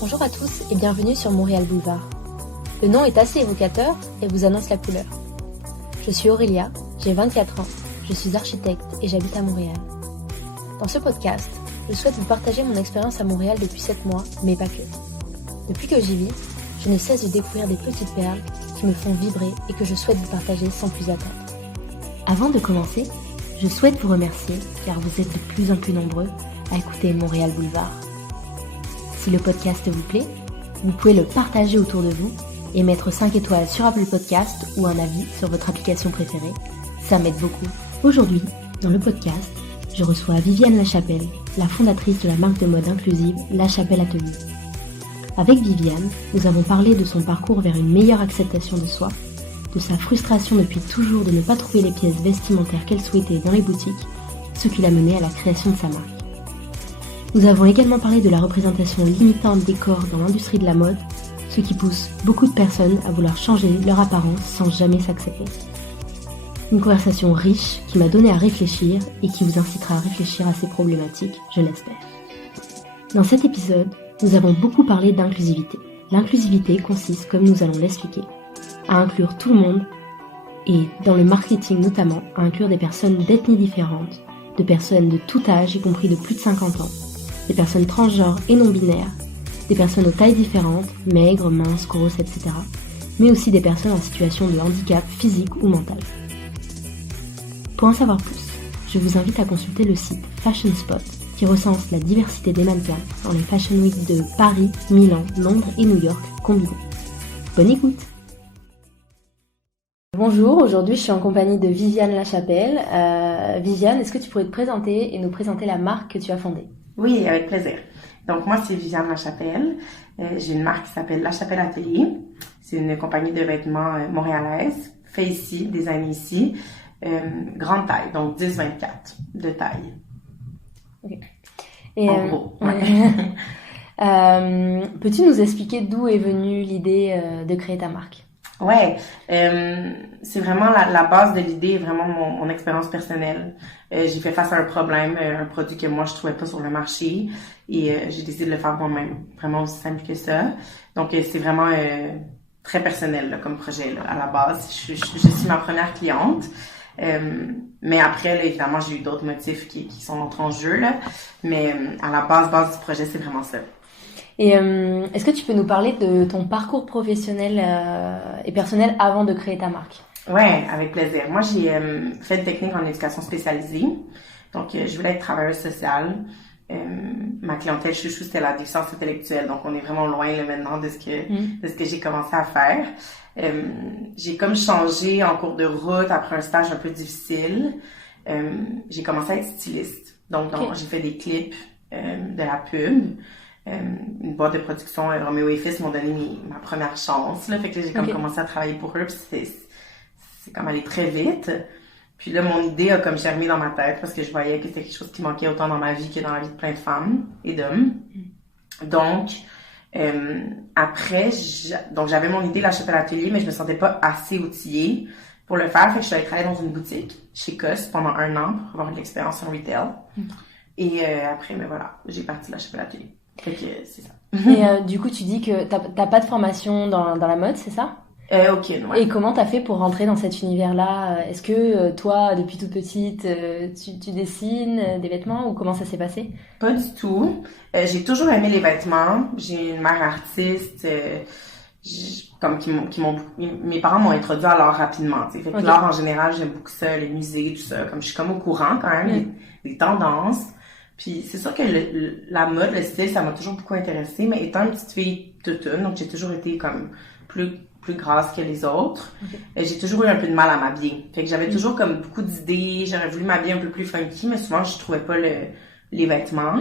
Bonjour à tous et bienvenue sur Montréal Boulevard. Le nom est assez évocateur et vous annonce la couleur. Je suis Aurélia, j'ai 24 ans, je suis architecte et j'habite à Montréal. Dans ce podcast, je souhaite vous partager mon expérience à Montréal depuis 7 mois, mais pas que. Depuis que j'y vis, je ne cesse de découvrir des petites perles qui me font vibrer et que je souhaite vous partager sans plus attendre. Avant de commencer, je souhaite vous remercier car vous êtes de plus en plus nombreux à écouter Montréal Boulevard. Si le podcast vous plaît, vous pouvez le partager autour de vous et mettre 5 étoiles sur Apple Podcast ou un avis sur votre application préférée. Ça m'aide beaucoup. Aujourd'hui, dans le podcast, je reçois Viviane Lachapelle, la fondatrice de la marque de mode inclusive Lachapelle Atelier. Avec Viviane, nous avons parlé de son parcours vers une meilleure acceptation de soi, de sa frustration depuis toujours de ne pas trouver les pièces vestimentaires qu'elle souhaitait dans les boutiques, ce qui l'a menée à la création de sa marque. Nous avons également parlé de la représentation limitante des corps dans l'industrie de la mode, ce qui pousse beaucoup de personnes à vouloir changer leur apparence sans jamais s'accepter. Une conversation riche qui m'a donné à réfléchir et qui vous incitera à réfléchir à ces problématiques, je l'espère. Dans cet épisode, nous avons beaucoup parlé d'inclusivité. L'inclusivité consiste, comme nous allons l'expliquer, à inclure tout le monde et, dans le marketing notamment, à inclure des personnes d'ethnies différentes, de personnes de tout âge, y compris de plus de 50 ans, des personnes transgenres et non-binaires, des personnes aux tailles différentes, maigres, minces, grosses, etc., mais aussi des personnes en situation de handicap physique ou mental. Pour en savoir plus, je vous invite à consulter le site Fashion Spot qui recense la diversité des mannequins dans les Fashion Week de Paris, Milan, Londres et New York combinés. Bonne écoute! Bonjour, aujourd'hui je suis en compagnie de Viviane Lachapelle. Viviane, est-ce que tu pourrais te présenter et nous présenter la marque que tu as fondée? Oui, avec plaisir. Donc moi, c'est Viviane Lachapelle. J'ai une marque qui s'appelle Lachapelle Atelier. C'est une compagnie de vêtements montréalaise, fait ici, designée ici, grande taille, donc 10-24 de taille. Okay. Et en gros. Ouais. Peux-tu nous expliquer d'où est venue l'idée de créer ta marque? Ouais, c'est vraiment la base de l'idée, vraiment mon expérience personnelle. J'ai fait face à un problème, un produit que moi je trouvais pas sur le marché et j'ai décidé de le faire moi-même, vraiment aussi simple que ça. Donc c'est vraiment très personnel là, comme projet là, à la base. Je suis ma première cliente, mais après là, évidemment j'ai eu d'autres motifs qui sont entrés en jeu là, mais à la base du projet c'est vraiment ça. Et est-ce que tu peux nous parler de ton parcours professionnel et personnel avant de créer ta marque? Ouais, avec plaisir. Moi, j'ai fait une technique en éducation spécialisée. Donc, je voulais être travailleuse sociale. Ma clientèle chouchou, c'était la déficience intellectuelle. Donc, on est vraiment loin là, maintenant de ce que j'ai commencé à faire. J'ai comme changé en cours de route après un stage un peu difficile. J'ai commencé à être styliste. Donc j'ai fait des clips, de la pub. Une boîte de production Roméo et Fils m'ont donné ma première chance là, fait que là, j'ai comme commencé à travailler pour eux, puis c'est comme allé très vite. Puis là mon idée a comme germé dans ma tête parce que je voyais que c'était quelque chose qui manquait autant dans ma vie que dans la vie de plein de femmes et d'hommes. Donc après donc j'avais mon idée Lachapelle Atelier, mais je me sentais pas assez outillée pour le faire, fait que je suis allée travailler dans une boutique chez COS pendant 1 an pour avoir de l'expérience en retail. Et après mais voilà, j'ai parti Lachapelle Atelier. Fait que c'est ça. Et du coup, tu dis que t'as pas de formation dans la mode, c'est ça? Ok, ouais. Et comment t'as fait pour rentrer dans cet univers-là? Est-ce que toi, depuis toute petite, tu dessines des vêtements ou comment ça s'est passé? Pas du tout. J'ai toujours aimé les vêtements. J'ai une mère artiste. Mes parents m'ont introduit à l'art rapidement. Fait que l'art en général, j'aime beaucoup ça, les musées, tout ça. Comme je suis comme au courant quand même des tendances. Puis c'est sûr que la mode, le style, ça m'a toujours beaucoup intéressée, mais étant une petite fille toutoune, donc j'ai toujours été comme plus grasse que les autres, j'ai toujours eu un peu de mal à m'habiller. Fait que j'avais toujours comme beaucoup d'idées, j'aurais voulu m'habiller un peu plus funky, mais souvent je trouvais pas les vêtements.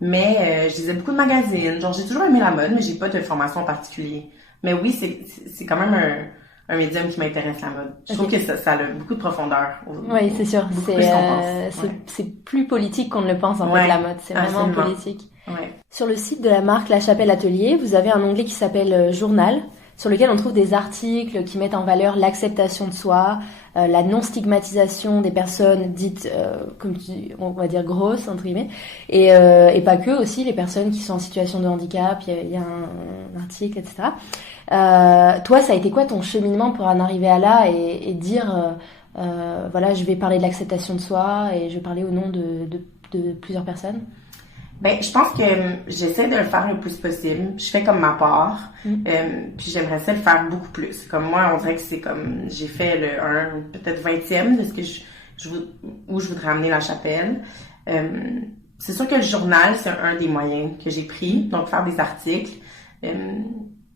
Mais je lisais beaucoup de magazines, genre j'ai toujours aimé la mode, mais j'ai pas de formation en particulier. Mais oui, c'est quand même un médium qui m'intéresse, la mode. Je trouve que ça a beaucoup de profondeur. Oui, c'est sûr. C'est plus politique qu'on ne le pense, en fait, la mode. C'est vraiment politique. Ouais. Sur le site de la marque Lachapelle Atelier, vous avez un onglet qui s'appelle Journal. sur lequel on trouve des articles qui mettent en valeur l'acceptation de soi, la non-stigmatisation des personnes dites, on va dire grosses, entre guillemets, et pas que, aussi les personnes qui sont en situation de handicap, il y a un article, etc. Toi, ça a été quoi ton cheminement pour en arriver à là et dire, voilà, je vais parler de l'acceptation de soi et je vais parler au nom de plusieurs personnes? Ben, je pense que j'essaie de le faire le plus possible. Je fais comme ma part. Puis j'aimerais ça le faire beaucoup plus. Comme moi, on dirait que c'est comme, j'ai fait peut-être 20e de ce que où je voudrais amener la chapelle. C'est sûr que le journal, c'est un des moyens que j'ai pris. Donc, faire des articles.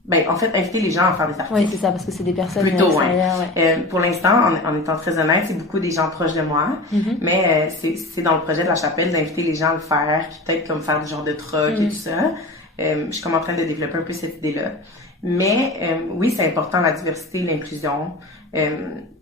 Ben, en fait, inviter les gens à faire des articles. Oui, c'est ça, parce que c'est des personnes plutôt, ouais. Pour l'instant, en étant très honnête, c'est beaucoup des gens proches de moi. Mais c'est dans le projet de la chapelle d'inviter les gens à le faire, puis peut-être comme faire du genre de truc et tout ça. Je suis comme en train de développer un peu cette idée-là. Mais oui, c'est important la diversité, l'inclusion.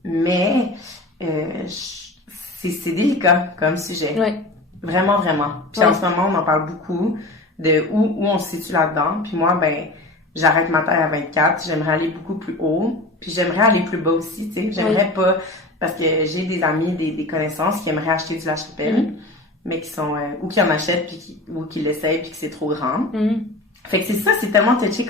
Mais c'est délicat comme sujet. Oui. Vraiment, vraiment. Puis en ce moment, on en parle beaucoup de où on se situe là-dedans. Puis moi, ben j'arrête ma taille à 24, j'aimerais aller beaucoup plus haut, puis j'aimerais aller plus bas aussi, tu sais. J'aimerais pas, parce que j'ai des amis, des connaissances qui aimeraient acheter du La Chapelle, mais qui sont, ou qui en achètent, ou qui l'essayent, puis que c'est trop grand. Fait que c'est ça, c'est tellement touché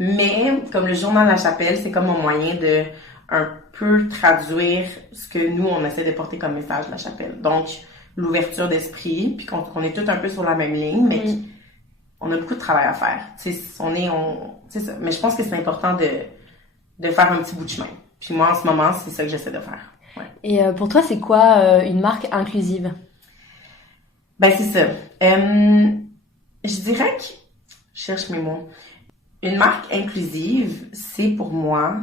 mais comme le journal La Chapelle, c'est comme mon moyen de un peu traduire ce que nous, on essaie de porter comme message de La Chapelle. Donc, l'ouverture d'esprit, puis qu'on est tous un peu sur la même ligne, mais on a beaucoup de travail à faire. C'est ça. Mais je pense que c'est important de faire un petit bout de chemin. Puis moi, en ce moment, c'est ça que j'essaie de faire. Ouais. Et pour toi, c'est quoi une marque inclusive? Ben, c'est ça. Je dirais que... Je cherche mes mots. Une marque inclusive, c'est pour moi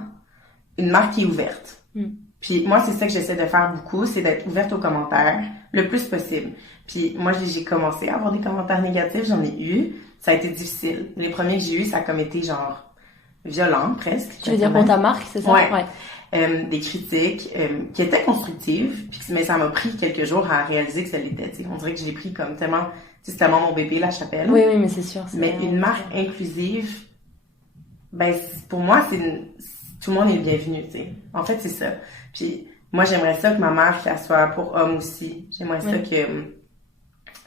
une marque qui est ouverte. Puis moi, c'est ça que j'essaie de faire beaucoup, c'est d'être ouverte aux commentaires le plus possible. Puis moi, j'ai commencé à avoir des commentaires négatifs, j'en ai eu. Ça a été difficile. Les premiers que j'ai eus, ça a comme été genre violent, presque. Tu veux dire pour ta marque, c'est ça? Ouais. Des critiques qui étaient constructives, mais ça m'a pris quelques jours à réaliser que ça l'était. T'sais. On dirait que je l'ai pris comme tellement... C'est tellement mon bébé, La Chapelle. Oui, mais c'est sûr. Mais une marque inclusive, ben pour moi, tout le monde est le bienvenu, tu sais. En fait, c'est ça. Puis moi, j'aimerais ça que ma marque, elle soit pour hommes aussi. J'aimerais ça que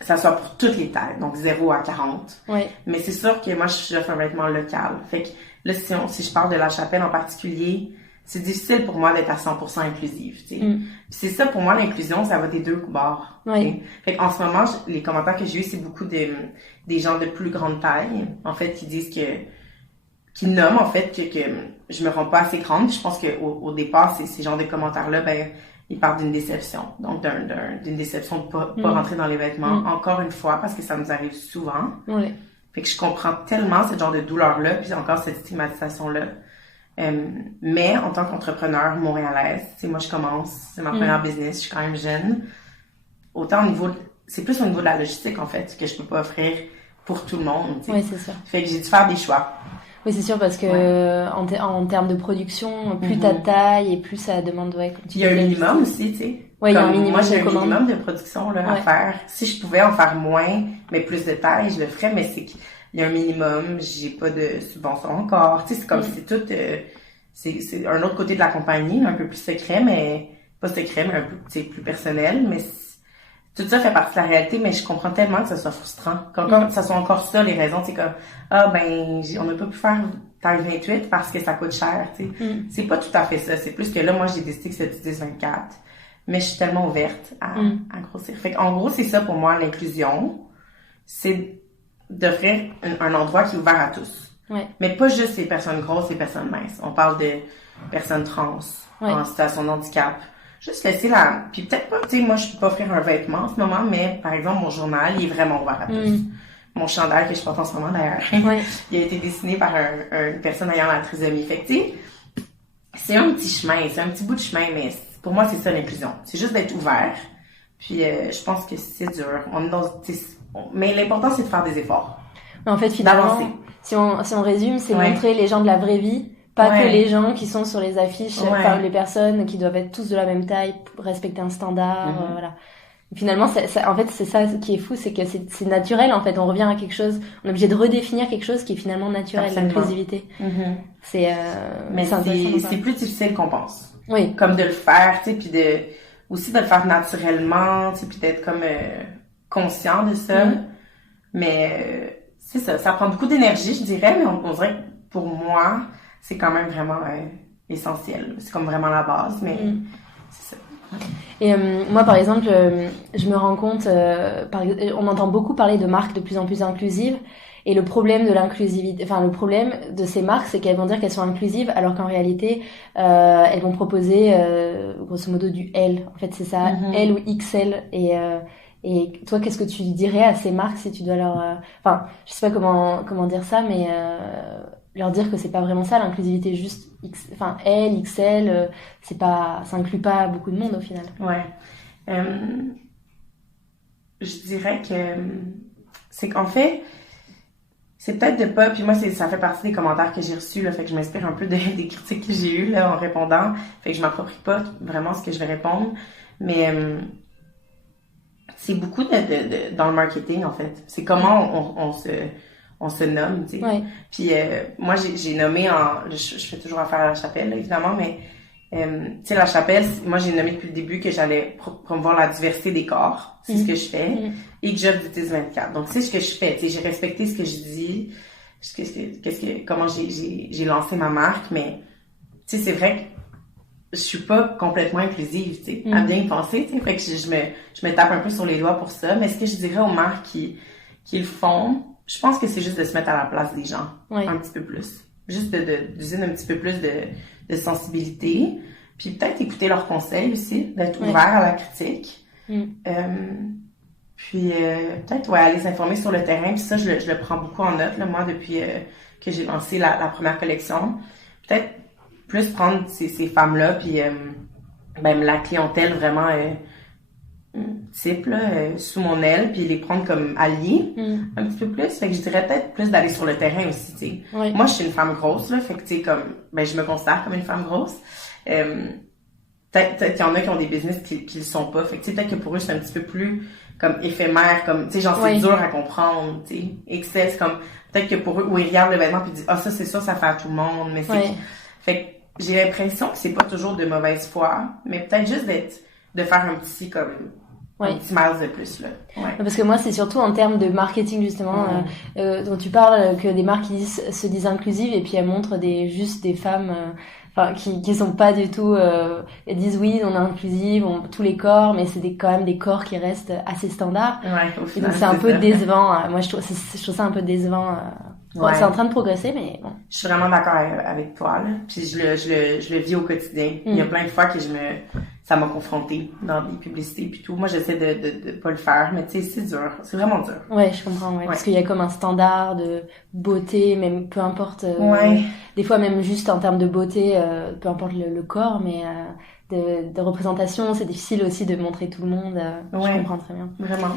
ça soit pour toutes les tailles, donc 0 à 40. Mais c'est sûr que moi, j'offre un vêtement local. Fait que là, si je parle de La Chapelle en particulier, c'est difficile pour moi d'être à 100% inclusive, tu sais. Puis c'est ça, pour moi, l'inclusion, ça va des deux bords. Fait qu'en ce moment, les commentaires que j'ai eu, c'est beaucoup des gens de plus grande taille, en fait, qui disent qui nomment, en fait, que je me rends pas assez grande. Puis je pense qu'au départ, ces genres de commentaires-là, ben, ils parlent d'une déception. Donc, d'une déception de pas rentrer dans les vêtements. Encore une fois, parce que ça nous arrive souvent. Fait que je comprends tellement ce genre de douleur-là, puis encore cette stigmatisation-là. Mais en tant qu'entrepreneur montréalaise, tu sais, moi, je commence, c'est ma première business, je suis quand même jeune. Autant c'est plus au niveau de la logistique, en fait, que je peux pas offrir pour tout le monde, tu sais. Oui, c'est sûr. Fait que j'ai dû faire des choix. Oui, c'est sûr, parce que en termes de production, plus t'as de taille et plus ça demande, comme tu Il y a un minimum aussi, tu sais. Oui, il y a un minimum moi, j'ai de un minimum de production là, à faire. Si je pouvais en faire moins, mais plus de taille, je le ferais, mais c'est qu'il y a un minimum, j'ai pas de subvention encore. Tu sais, c'est comme c'est tout... c'est un autre côté de la compagnie, un peu plus secret, mais... Pas secret, mais un peu plus personnel, mais... Tout ça fait partie de la réalité, mais je comprends tellement que ça soit frustrant. Quand ça soit encore ça, les raisons, c'est comme, on n'a pas pu faire taille 28 parce que ça coûte cher, tu sais. C'est pas tout à fait ça. C'est plus que là, moi, j'ai décidé que c'était 10-24. Mais je suis tellement ouverte à grossir. Fait qu'en gros, c'est ça pour moi, l'inclusion. C'est d'offrir un endroit qui est ouvert à tous. Mais pas juste les personnes grosses, les personnes minces. On parle de personnes trans, en situation de handicap. Juste laisser puis peut-être pas, tu sais, moi, je peux pas offrir un vêtement en ce moment, mais par exemple, mon journal, il est vraiment ouvert à tous. Mon chandail que je porte en ce moment, d'ailleurs, il a été dessiné par une personne ayant la trisomie. Fait que, tu sais, c'est un petit chemin, c'est un petit bout de chemin, mais pour moi, c'est ça l'inclusion. C'est juste d'être ouvert. Puis, je pense que c'est dur. Mais l'important, c'est de faire des efforts. En fait, finalement, si on résume, c'est montrer les gens de la vraie vie. Pas que les gens qui sont sur les affiches, enfin les personnes qui doivent être tous de la même taille, respecter un standard, voilà. Finalement, en fait, c'est ça qui est fou, c'est que c'est naturel, en fait. On revient à quelque chose, on est obligé de redéfinir quelque chose qui est finalement naturel, Absolument. l'inclusivité. Mais c'est plus difficile qu'on pense. Oui. Comme de le faire, tu sais, puis aussi de le faire naturellement, tu sais, puis d'être comme conscient de ça. Mais c'est ça, ça prend beaucoup d'énergie, je dirais, mais on dirait que pour moi, c'est quand même vraiment essentiel. C'est comme vraiment la base, mais c'est ça. Et moi, par exemple, je me rends compte, on entend beaucoup parler de marques de plus en plus inclusives, et le problème de l'inclusivité, enfin le problème de ces marques, c'est qu'elles vont dire qu'elles sont inclusives, alors qu'en réalité, elles vont proposer grosso modo du L. En fait, c'est ça, L ou XL. Et toi, qu'est-ce que tu dirais à ces marques si tu dois leur, enfin, je sais pas comment dire ça, mais leur dire que c'est pas vraiment ça, l'inclusivité, juste L, XL, ça inclut pas beaucoup de monde au final. Ouais. Je dirais que c'est qu'en fait, c'est peut-être de pas, puis moi ça fait partie des commentaires que j'ai reçus, là, fait que je m'inspire un peu des critiques que j'ai eues là en répondant, fait que je m'approprie pas vraiment ce que je vais répondre, mais c'est beaucoup dans le marketing en fait. C'est comment on se nomme, tu sais. Ouais. Puis moi j'ai nommé je fais toujours affaire à La Chapelle là, évidemment, mais tu sais, La Chapelle, moi j'ai nommé depuis le début que j'allais promouvoir la diversité des corps, c'est ce que je fais, et Job du 10-24. Donc c'est ce que je fais, tu sais, j'ai respecté ce que je dis, comment j'ai lancé ma marque, mais tu sais, c'est vrai que je suis pas complètement inclusive, tu sais, à bien y penser, tu sais, fait que je me tape un peu sur les doigts pour ça, mais ce que je dirais aux marques qui le font, je pense que c'est juste de se mettre à la place des gens, un petit peu plus. Juste d'user un petit peu plus de sensibilité, puis peut-être écouter leurs conseils aussi, d'être ouvert à la critique. Puis peut-être aller s'informer sur le terrain, puis ça je le prends beaucoup en note là, moi depuis que j'ai lancé la première collection. Peut-être plus prendre ces femmes-là, puis la clientèle vraiment type là, sous mon aile, puis les prendre comme alliés un petit peu plus. Fait que je dirais peut-être plus d'aller sur le terrain aussi, tu sais. Moi, je suis une femme grosse, là, fait que tu sais, comme, je me considère comme une femme grosse. Peut-être qu'il y en a qui ont des business qui le sont pas. Fait que tu sais, peut-être que pour eux, c'est un petit peu plus comme éphémère, comme, tu sais, genre, c'est dur à comprendre, tu sais. Excel, c'est comme, peut-être que pour eux, où ils regardent le vêtement puis ils disent, ça, c'est ça, ça fait à tout le monde, mais c'est... Fait que j'ai l'impression que c'est pas toujours de mauvaise foi, mais peut-être juste de faire un petit, comme, un petit miles de plus, là. Parce que moi, c'est surtout en termes de marketing, justement, dont tu parles, que des marques se disent inclusives, et puis elles montrent juste des femmes, qui sont pas du tout, elles disent oui, on est inclusive, tous les corps, mais c'est quand même des corps qui restent assez standards. Au final, et donc c'est un peu décevant. Moi, je trouve ça un peu décevant. C'est en train de progresser, mais bon. Je suis vraiment d'accord avec toi, là. Puis je le vis au quotidien. Il y a plein de fois que ça m'a confrontée dans des publicités puis tout. Moi, j'essaie de pas le faire, mais tu sais, c'est dur. C'est vraiment dur. Ouais, je comprends, parce qu'il y a comme un standard de beauté, même peu importe. Des fois, même juste en termes de beauté, peu importe le corps, mais de représentation, c'est difficile aussi de montrer tout le monde. Je comprends très bien. Vraiment.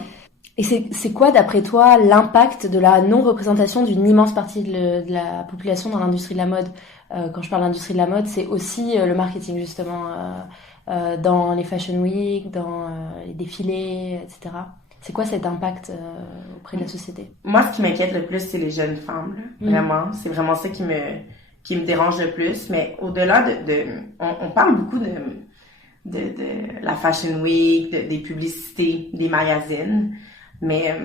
Et c'est quoi, d'après toi, l'impact de la non-représentation d'une immense partie de la population dans l'industrie de la mode? Quand je parle d'industrie de la mode, c'est aussi le marketing, justement, dans les fashion week, dans les défilés, etc. C'est quoi cet impact auprès de la société? Moi, ce qui m'inquiète le plus, c'est les jeunes femmes, là. Vraiment. C'est vraiment ça qui me dérange le plus. Mais au-delà on parle beaucoup de la fashion week, des publicités, des magazines. Mais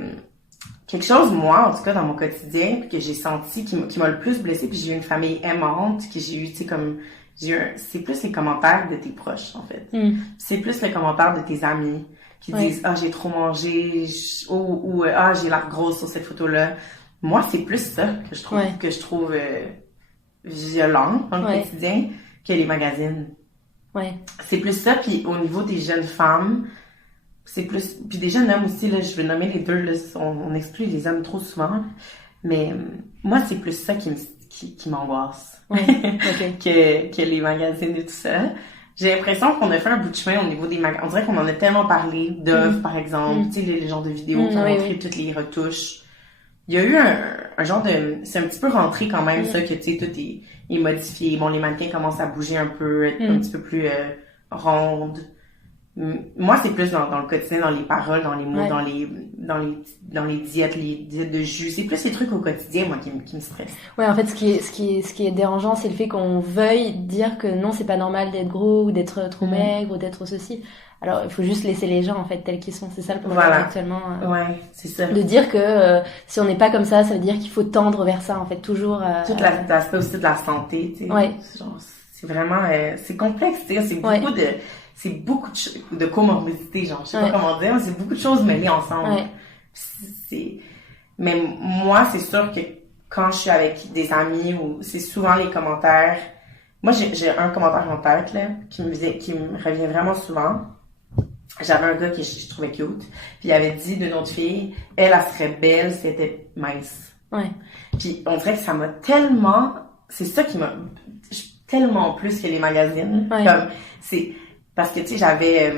quelque chose, moi, en tout cas, dans mon quotidien, puis que j'ai senti, qui m'a le plus blessée, puis j'ai eu une famille aimante, que j'ai eu, tu sais, comme... c'est plus les commentaires de tes proches, en fait. C'est plus les commentaires de tes amis qui disent « Ah, j'ai trop mangé » ou « Ah, j'ai l'air grosse sur cette photo-là ». Moi, c'est plus ça que je trouve violent dans le quotidien que les magazines. C'est plus ça, puis au niveau des jeunes femmes... C'est plus... Puis des jeunes hommes aussi, là, je vais nommer les deux, là, on exclut les hommes trop souvent. Mais moi, c'est plus ça qui m'angoisse. que les magazines et tout ça. J'ai l'impression qu'on a fait un bout de chemin au niveau des magazines. On dirait qu'on en a tellement parlé, Dove, par exemple, tu sais, les genres de vidéos qui ont montré toutes les retouches. Il y a eu un genre de... C'est un petit peu rentré quand même, ça, que, tu sais, tout est modifié. Bon, les mannequins commencent à bouger un peu, être un petit peu plus rondes. Moi, c'est plus dans le quotidien, dans les paroles, dans les mots, Ouais. dans les diètes de jus. C'est plus les trucs au quotidien, moi, qui me stressent. Ouais, en fait, ce qui est dérangeant, c'est le fait qu'on veuille dire que non, c'est pas normal d'être gros ou d'être trop maigre ou d'être ceci. Alors, il faut juste laisser les gens, en fait, tels qu'ils sont. C'est ça le problème Voilà. actuellement. Ouais, c'est ça. De dire que si on n'est pas comme ça veut dire qu'il faut tendre vers ça, en fait, toujours. Tout l'aspect aussi de la santé, tu sais. Ouais. Genre, c'est vraiment, c'est complexe, tu sais. C'est beaucoup de comorbidités, genre, je sais pas comment dire, mais c'est beaucoup de choses mêlées ensemble. Ouais. Mais moi, c'est sûr que quand je suis avec des amis ou c'est souvent les commentaires. Moi, j'ai un commentaire en tête, là, qui me revient vraiment souvent. J'avais un gars que je trouvais cute, puis il avait dit d'une autre fille, elle serait belle si elle était mince. Ouais. Puis on dirait que ça m'a tellement, c'est ça qui m'a, tellement plus que les magazines. Ouais. Comme, c'est, parce que tu sais, j'avais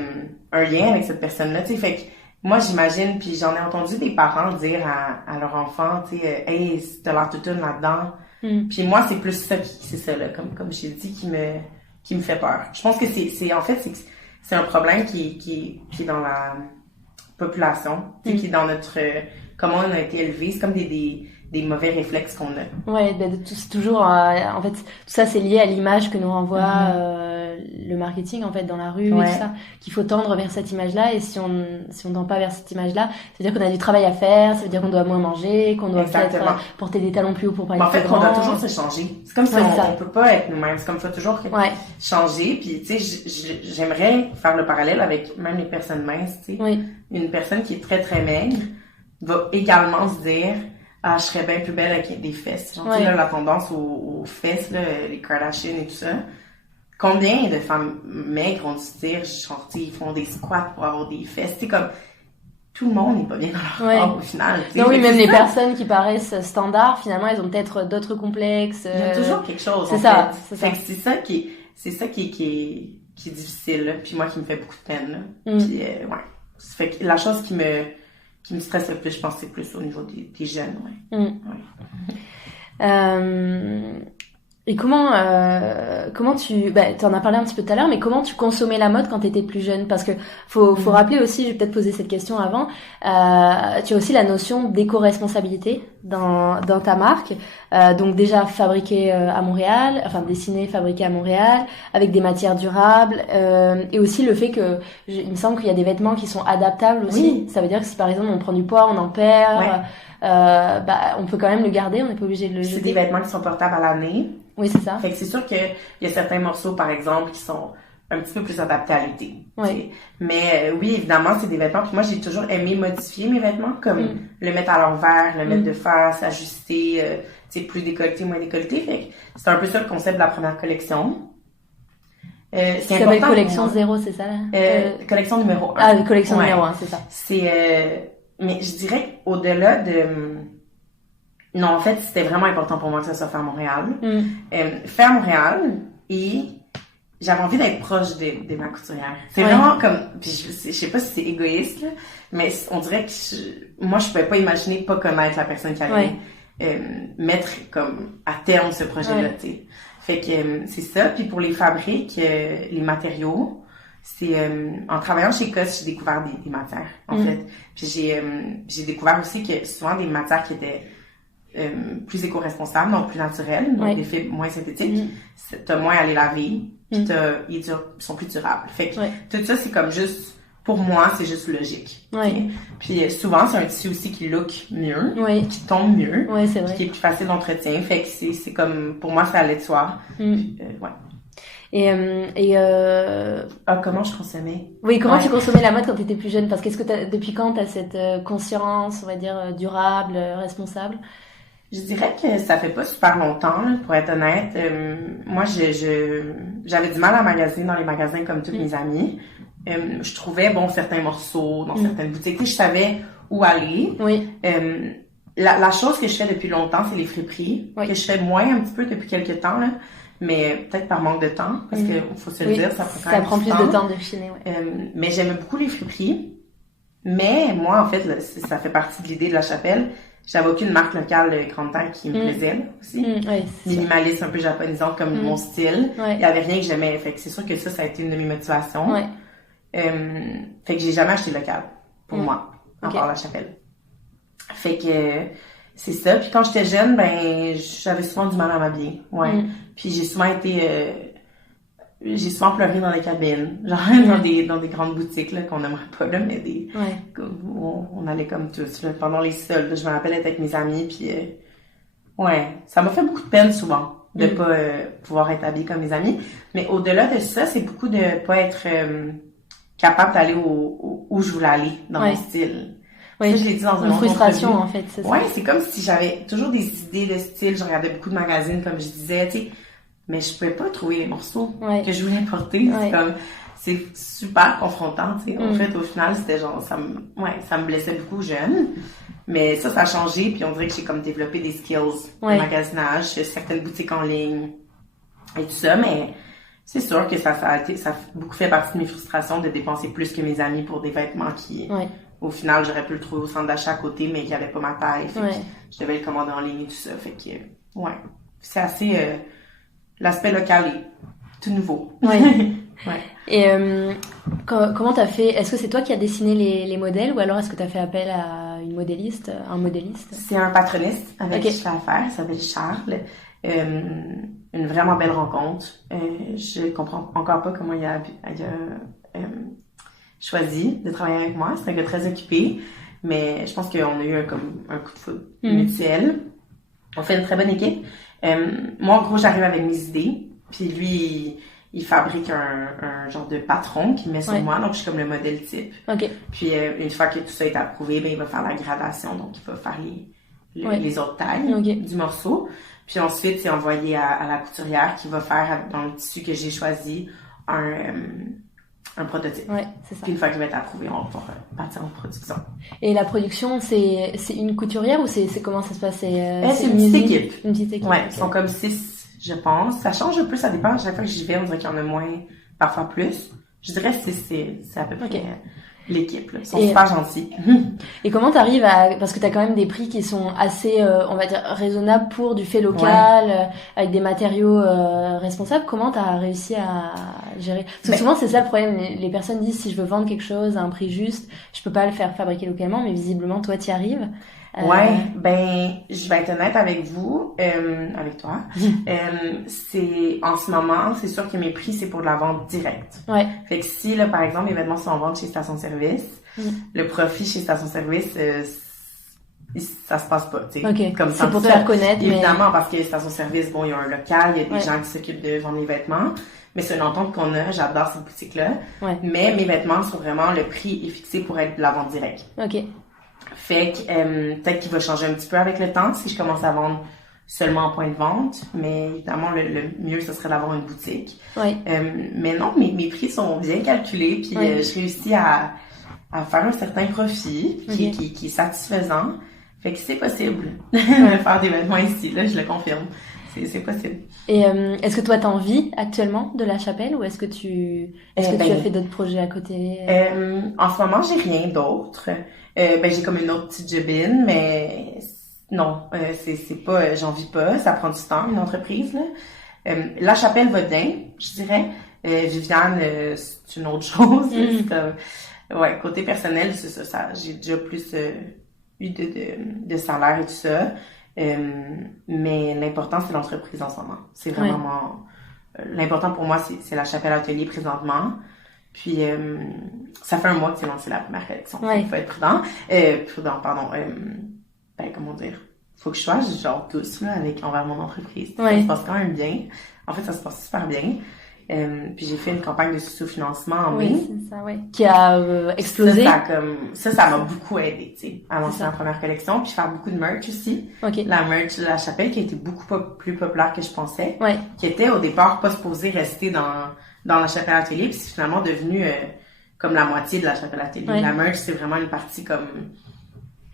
un lien avec cette personne-là, tu sais, fait que moi j'imagine, puis j'en ai entendu des parents dire à leur enfant, tu sais, hey, t'as l'air toute une là-dedans. Puis moi, c'est plus ça c'est ça, là, comme j'ai dit, qui me fait peur. Je pense que c'est un problème qui est dans la population, tu sais, qui est dans notre, comment on a été élevé. C'est comme des mauvais réflexes qu'on a. Ouais, c'est toujours, en fait, tout ça c'est lié à l'image que nous renvoie le marketing, en fait, dans la rue et tout ça, qu'il faut tendre vers cette image-là, et si on tend pas vers cette image-là, ça veut dire qu'on a du travail à faire, ça veut dire qu'on doit moins manger, qu'on doit peut-être porter des talons plus hauts pour pas être en fait, grand. on doit toujours se changer. C'est comme si on peut pas être nous-mêmes. C'est comme ça toujours changer. Puis, tu sais, j'aimerais faire le parallèle avec même les personnes minces, tu sais. Oui. Une personne qui est très, très maigre va également se dire, je serais bien plus belle avec des fesses. Genre, tu sais, là, la tendance aux fesses, là, les Kardashian et tout ça. Combien de femmes maigres ont dû se dire, genre, ils font des squats pour avoir des fesses? Tu sais, comme, tout le monde n'est pas bien dans leur corps, au final. Non, oui, même les personnes qui paraissent standards, finalement, elles ont peut-être d'autres complexes. Il y a toujours quelque chose, c'est ça. C'est ça qui est difficile, là. Puis moi, qui me fait beaucoup de peine, là. Puis, ouais. Ça fait que la chose qui me stresse le plus, je pense, c'est plus au niveau des jeunes, Et comment t'en as parlé un petit peu tout à l'heure, mais comment tu consommais la mode quand t'étais plus jeune? Parce que faut rappeler aussi, je vais peut-être poser cette question avant, tu as aussi la notion d'éco-responsabilité dans ta marque. Donc déjà fabriqué à Montréal, enfin dessiné, fabriqué à Montréal, avec des matières durables, et aussi le fait que, il me semble qu'il y a des vêtements qui sont adaptables aussi. Ça veut dire que si par exemple on prend du poids, on en perd, on peut quand même le garder, on n'est pas obligé de le jeter. C'est des vêtements qui sont portables à l'année. Oui, c'est ça. Fait que c'est sûr qu'il y a certains morceaux, par exemple, qui sont un petit peu plus adaptés à l'été. Oui. Mais oui, évidemment, c'est des vêtements. Puis moi, j'ai toujours aimé modifier mes vêtements, comme le mettre à l'envers, le mettre de face, ajuster, plus décolleté, moins décolleté. Fait que c'est un peu ça le concept de la première collection. Ça s'appelle collection 0, c'est ça? Collection numéro 1. Ah, collection numéro 1, c'est ça. Mais je dirais qu'au-delà de... Non, en fait, c'était vraiment important pour moi que ça soit fait à Montréal. Fait à Montréal, et j'avais envie d'être proche de ma couturière. C'est vraiment comme... Puis je sais pas si c'est égoïste, là, mais on dirait que moi, je pouvais pas imaginer pas connaître la personne qui allait mettre comme à terme ce projet-là, tu sais. Fait que c'est ça. Puis pour les fabriques, les matériaux, c'est en travaillant chez COS, j'ai découvert des matières, en fait. Puis j'ai découvert aussi que souvent des matières qui étaient plus éco-responsables, donc plus naturelles, donc des fibres moins synthétiques, t'as moins à les laver, puis ils sont plus durables. Fait que tout ça, c'est comme juste, pour moi, c'est juste logique. Puis souvent, c'est un tissu aussi qui look mieux, qui tombe mieux, c'est vrai. qui est plus facile d'entretien. Fait que c'est comme, pour moi, ça allait de soi. Puis, comment je consommais? Oui, comment tu consommais la mode quand tu étais plus jeune? Parce que depuis quand t'as cette conscience, on va dire, durable, responsable? Je dirais que ça fait pas super longtemps, là, pour être honnête. Moi, j'avais du mal à magasiner dans les magasins comme tous mes amis. Je trouvais, certains morceaux dans certaines boutiques. Je savais où aller. La chose que je fais depuis longtemps, c'est les friperies. Que je fais moins un petit peu depuis quelques temps, là. Mais peut-être par manque de temps, parce que faut se le dire, ça prend quand même ça prend plus de temps de chiner, mais j'aime beaucoup les friperies. Mais moi, en fait, là, ça fait partie de l'idée de la chapelle. J'avais aucune marque locale grande taille qui me plaisait, là, aussi. Minimaliste, un peu japonisante comme mon style. Il y avait rien que j'aimais. Fait que c'est sûr que ça a été une de mes motivations. Fait que j'ai jamais acheté local pour moi, à part la chapelle. Fait que c'est ça. Puis quand j'étais jeune, ben j'avais souvent du mal à m'habiller. Ouais. Puis j'ai souvent pleuré dans les cabines, genre dans des grandes boutiques là qu'on n'aimerait pas là, mais on allait comme tous là, pendant les soldes. Là, je me rappelle être avec mes amis, puis ça m'a fait beaucoup de peine souvent de pas pouvoir être habillée comme mes amis. Mais au-delà de ça, c'est beaucoup de pas être capable d'aller où je voulais aller dans mon style. Oui, ça, je l'ai dit dans une frustration en fait, c'est ça. Ouais, c'est comme si j'avais toujours des idées de style. Je regardais beaucoup de magazines, comme je disais, tu sais, mais je pouvais pas trouver les morceaux que je voulais porter. C'est super confrontant, tu sais. En fait, au final, c'était genre, ça me blessait beaucoup jeune. Mais ça a changé, puis on dirait que j'ai comme développé des skills de magasinage, certaines boutiques en ligne et tout ça, mais c'est sûr que ça a beaucoup fait partie de mes frustrations de dépenser plus que mes amis pour des vêtements qui, au final, j'aurais pu le trouver au centre d'achat à côté, mais qui n'avait pas ma taille. Fait que je devais le commander en ligne et tout ça. Fait que, c'est assez, l'aspect local est tout nouveau. Et comment t'as fait? Est-ce que c'est toi qui as dessiné les modèles ou alors est-ce que t'as fait appel à une modéliste, un modéliste? C'est un patroniste avec qui je fais affaire, il s'appelle Charles. Une vraiment belle rencontre. Je comprends encore pas comment il a choisi de travailler avec moi. C'est un gars très occupé, mais je pense qu'on a eu un coup de foudre mutuel. On fait une très bonne équipe. Moi, en gros, j'arrive avec mes idées, puis lui, il fabrique un genre de patron qu'il met sur moi, donc je suis comme le modèle type. Puis une fois que tout ça est approuvé, ben il va faire la gradation, donc il va faire les autres tailles du morceau. Puis ensuite, c'est envoyé à la couturière qui va faire dans le tissu que j'ai choisi un prototype. C'est ça. Puis une fois qu'il va être approuvé, on va pouvoir partir en production. Et la production, c'est une couturière ou c'est comment ça se passe? C'est une petite équipe. Une petite équipe. Ils sont comme 6. Je pense. Ça change un peu, ça dépend. Chaque fois que j'y vais, on dirait qu'il y en a moins, parfois plus. Je dirais que c'est à peu près l'équipe. Là. Ils sont super gentils. Et comment t'arrives à... Parce que t'as quand même des prix qui sont assez, on va dire, raisonnables pour du fait local, avec des matériaux responsables. Comment t'as réussi à gérer? Parce que souvent, c'est ça le problème. Les personnes disent, si je veux vendre quelque chose à un prix juste, je peux pas le faire fabriquer localement, mais visiblement, toi, t'y arrives. Je vais être honnête avec vous, avec toi. C'est, en ce moment, c'est sûr que mes prix, c'est pour de la vente directe. Fait que si, là, par exemple, les vêtements sont en vente chez Station Service, le profit chez Station Service, ça se passe pas, tu sais. Comme ça. C'est pour te faire connaître. Évidemment, parce que Station Service, bon, il y a un local, il y a des gens qui s'occupent de vendre les vêtements. Mais c'est une entente qu'on a, j'adore cette boutique-là. Mais mes vêtements sont vraiment, le prix est fixé pour être de la vente directe. Fait que peut-être qu'il va changer un petit peu avec le temps si je commence à vendre seulement en point de vente, mais évidemment le mieux ce serait d'avoir une boutique. Mais non, mes prix sont bien calculés, puis je réussis à faire un certain profit qui est satisfaisant. Fait que c'est possible de faire des vêtements ici, là, je le confirme. C'est possible. Et est-ce que toi t'as envie actuellement de la chapelle ou est-ce que tu as fait d'autres projets à côté? En ce moment, j'ai rien d'autre. J'ai comme une autre petite jobine, mais non, c'est pas, j'en vis pas, ça prend du temps, une entreprise, là. La chapelle va bien, je dirais. Viviane, c'est une autre chose. Côté personnel, c'est ça, j'ai déjà plus eu de salaire et tout ça. Mais l'important, c'est l'entreprise en ce moment. C'est vraiment l'important pour moi, c'est la chapelle atelier présentement. Puis ça fait un mois que c'est lancé la première collection. Il faut être prudent. Comment dire? Faut que je sois genre douce là, envers mon entreprise. Ça se passe quand même bien. En fait, ça se passe super bien. Puis j'ai fait une campagne de sous-financement en mai. C'est ça, qui a explosé. Ça m'a beaucoup aidé, tu sais, à lancer ma première collection, puis faire beaucoup de merch aussi. La merch de la chapelle qui a été beaucoup plus populaire que je pensais. Qui était au départ pas supposée rester dans la chapelle atelier, puis c'est finalement devenu comme la moitié de la chapelle atelier. La merch, c'est vraiment une partie comme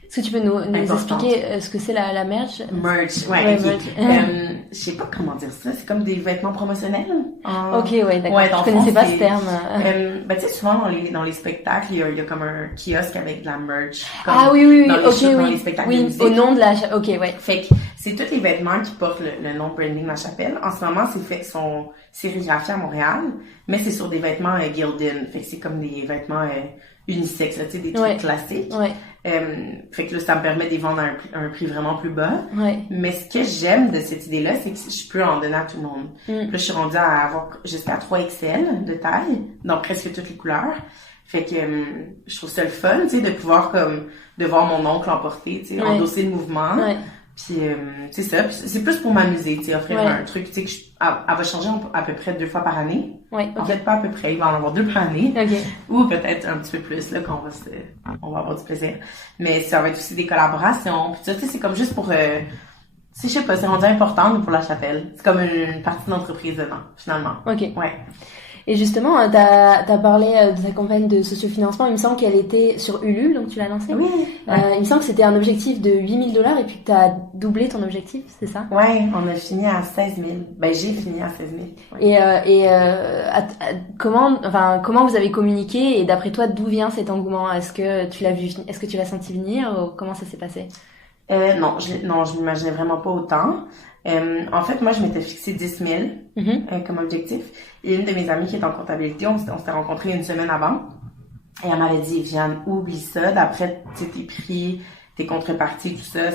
Est-ce que tu peux nous importante. expliquer ce que c'est la merch? Merch, Ouais, ok. merch. Je sais pas comment dire ça. C'est comme des vêtements promotionnels. Ok, ouais, d'accord. Ouais, Je connaissais pas ce terme. Ben, tu sais, souvent dans les spectacles, il y a comme un kiosque avec de la merch. Comme Ah oui, oui, oui, dans les ok, shows, dans les oui. spectacles de Oui, musique. au nom de la... Ok, ouais. Fait que c'est tous les vêtements qui portent le nom branding La Chapelle. En ce moment, sont sérigraphiés à Montréal, mais c'est sur des vêtements Gildan. Fait que c'est comme des vêtements unisexes, là, tu sais, des trucs classiques. Ouais. Fait que là, ça me permet de les vendre à un prix vraiment plus bas. Ouais. Mais ce que j'aime de cette idée-là, c'est que je peux en donner à tout le monde. Puis là, je suis rendue à avoir jusqu'à 3XL de taille, donc presque toutes les couleurs. Fait que je trouve ça le fun, tu sais, de pouvoir de voir mon oncle emporter, tu sais, endosser le mouvement. Ouais. Puis c'est ça, puis c'est plus pour m'amuser, tu sais, offrir un truc, tu sais, que elle va changer à peu près 2 fois par année. Ouais, En fait, pas à peu près, il va en avoir 2 par année. Ok. Ou peut-être un petit peu plus, là, quand on va avoir du plaisir. Mais ça va être aussi des collaborations, puis ça, tu sais, c'est comme juste pour, je sais pas, c'est rendu important pour La Chapelle. C'est comme une partie d'entreprise dedans, finalement. Ok. Ouais. Et justement, t'as parlé de ta campagne de sociofinancement. Il me semble qu'elle était sur Ulule, donc tu l'as lancée. Oui. Il me semble que c'était un objectif de 8 000 $ et puis que t'as doublé ton objectif, c'est ça? Ouais, on a fini à 16 000. Ben, j'ai fini à 16 000. Ouais. Comment vous avez communiqué et d'après toi, d'où vient cet engouement? Est-ce que tu l'as senti venir ou comment ça s'est passé? Non, je m'imaginais vraiment pas autant. En fait, moi, je m'étais fixé 10 000 comme objectif. Et une de mes amies qui est en comptabilité, on s'était rencontrés une semaine avant. Et elle m'avait dit, Viviane, oublie ça. D'après tes prix, tes contreparties, tout ça,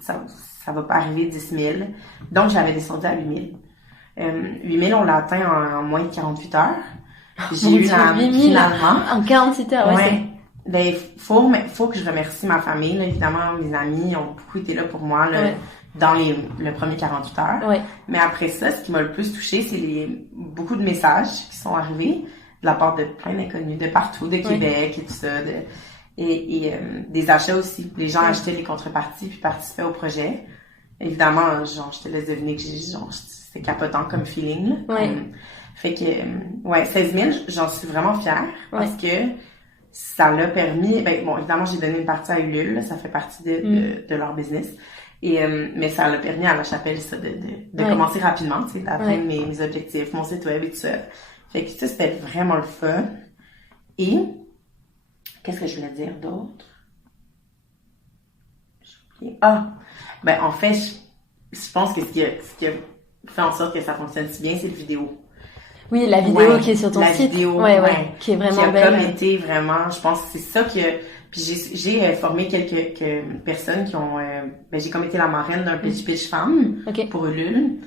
ça va pas arriver 10 000. Donc, j'avais descendu à 8 000. 8 000, on l'a atteint en moins de 48 heures. J'ai eu la 8 000 finalement. En 48 heures, ouais. Ben, faut que je remercie ma famille, là. Évidemment, mes amis ont beaucoup été là pour moi, là, dans le premier 48 heures. Ouais. Mais après ça, ce qui m'a le plus touchée, c'est beaucoup de messages qui sont arrivés de la part de plein d'inconnus, de partout, de Québec et tout ça, et des achats aussi. Les gens achetaient les contreparties puis participaient au projet. Évidemment, genre, je te laisse deviner que c'était capotant comme feeling, là. Ouais. Fait que, 16 000, j'en suis vraiment fière parce que ça l'a permis, évidemment, j'ai donné une partie à Ulule, là, ça fait partie de leur business. Mais ça l'a permis à La Chapelle, ça, de commencer rapidement, tu sais, d'atteindre mes objectifs, mon site web et tout ça. Fait que ça, c'était vraiment le fun. Et, qu'est-ce que je voulais dire d'autre? J'ai oublié. En fait, je pense que ce qui a fait en sorte que ça fonctionne si bien, c'est le vidéo. Oui, la vidéo qui est sur ton site. Vidéo, qui est vraiment qui a belle. Comme été vraiment, je pense que c'est ça que... Puis j'ai formé quelques personnes qui ont... j'ai comme été la marraine d'un pitch femme pour Ulule.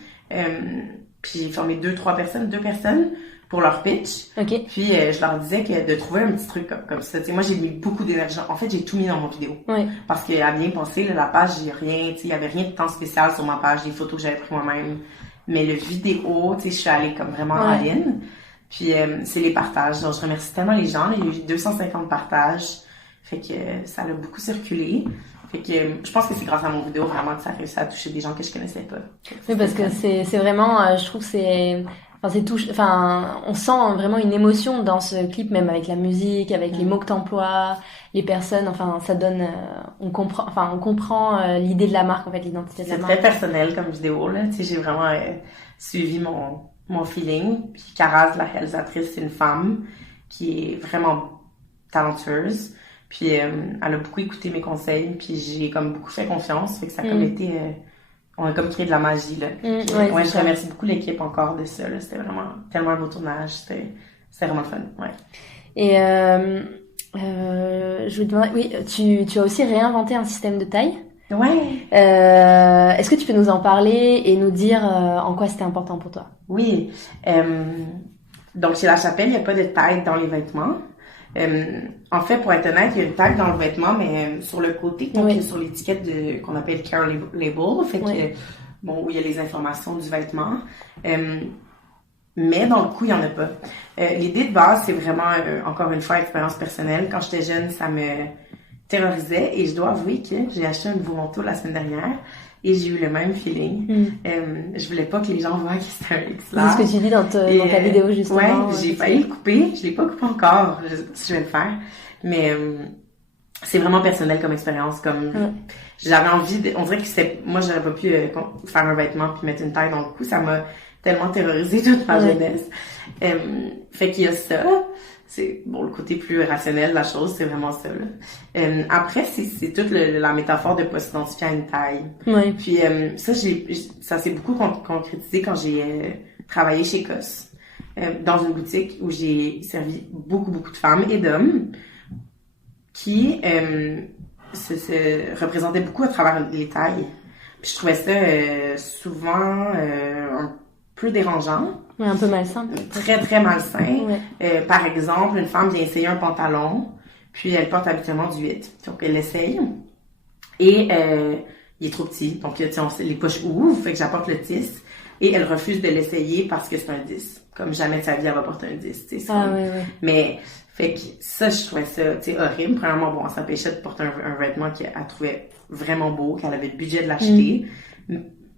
Puis j'ai formé deux personnes pour leur pitch. Okay. Puis je leur disais que de trouver un petit truc comme ça. T'sais, moi, j'ai mis beaucoup d'énergie. En fait, j'ai tout mis dans mon vidéo. Oui. Parce qu'à bien penser, là, la page, il y avait rien de temps spécial sur ma page, des photos que j'avais prises moi-même. Mais le vidéo, je suis allée comme vraiment en ligne. Puis c'est les partages. Donc, je remercie tellement les gens. Il y a eu 250 partages. Fait que ça a beaucoup circulé. Fait que je pense que c'est grâce à mon vidéo vraiment que ça a réussi à toucher des gens que je connaissais pas. Oui, parce que c'est vraiment, je trouve que on sent vraiment une émotion dans ce clip, même avec la musique, avec les mots que t'emploies, les personnes, ça donne, on comprend l'idée de la marque, en fait, l'identité de la marque. C'est très personnel comme vidéo, là. Tu sais, j'ai vraiment suivi mon feeling. Puis Caraz, la réalisatrice, c'est une femme qui est vraiment talentueuse. Puis elle a beaucoup écouté mes conseils, puis j'ai comme beaucoup fait confiance. Fait que ça a comme été... on a comme créé de la magie, là. Je remercie beaucoup l'équipe encore de ça, là. C'était vraiment tellement un beau tournage. C'était vraiment fun, Et je vous demande... Oui, tu as aussi réinventé un système de taille. Ouais. Est-ce que tu peux nous en parler et nous dire en quoi c'était important pour toi? Oui. Donc, chez La Chapelle, il n'y a pas de taille dans les vêtements. En fait, pour être honnête, il y a une tag dans le vêtement, mais sur le côté, donc sur l'étiquette qu'on appelle Care Label, fait que, où il y a les informations du vêtement. Mais dans le coup, il n'y en a pas. L'idée de base, c'est vraiment, encore une fois, expérience personnelle. Quand j'étais jeune, ça me terrorisait et je dois avouer que j'ai acheté un nouveau manteau la semaine dernière et j'ai eu le même feeling. Je voulais pas que les gens voient que c'était un X large. C'est ce que tu dis dans ta vidéo, justement. Ouais, j'ai failli le couper. Je l'ai pas coupé encore. Je vais le faire. Mais c'est vraiment personnel comme expérience, comme j'avais envie on dirait que moi j'aurais pas pu faire un vêtement puis mettre une taille dans le cou, ça m'a tellement terrorisée toute ma jeunesse. Fait qu'il y a ça, c'est bon, le côté plus rationnel de la chose, c'est vraiment ça là. Après c'est toute la métaphore de pas s'identifier à une taille. Puis ça s'est beaucoup concrétisé quand j'ai travaillé chez COS, dans une boutique où j'ai servi beaucoup de femmes et d'hommes qui se représentaient beaucoup à travers les tailles. Puis je trouvais ça souvent un peu dérangeant. Ouais, un peu malsain. Très malsain. Par exemple, une femme vient essayer un pantalon, puis elle porte habituellement du 8. Donc elle l'essaye, et il est trop petit. Donc les poches ouvrent, fait que j'apporte le 10, et elle refuse de l'essayer parce que c'est un 10. Comme jamais de sa vie, elle va porter un 10. Mais fait que ça, je trouvais ça horrible. Premièrement, bon, elle s'empêchait de porter un vêtement qu'elle trouvait vraiment beau, qu'elle avait le budget de l'acheter,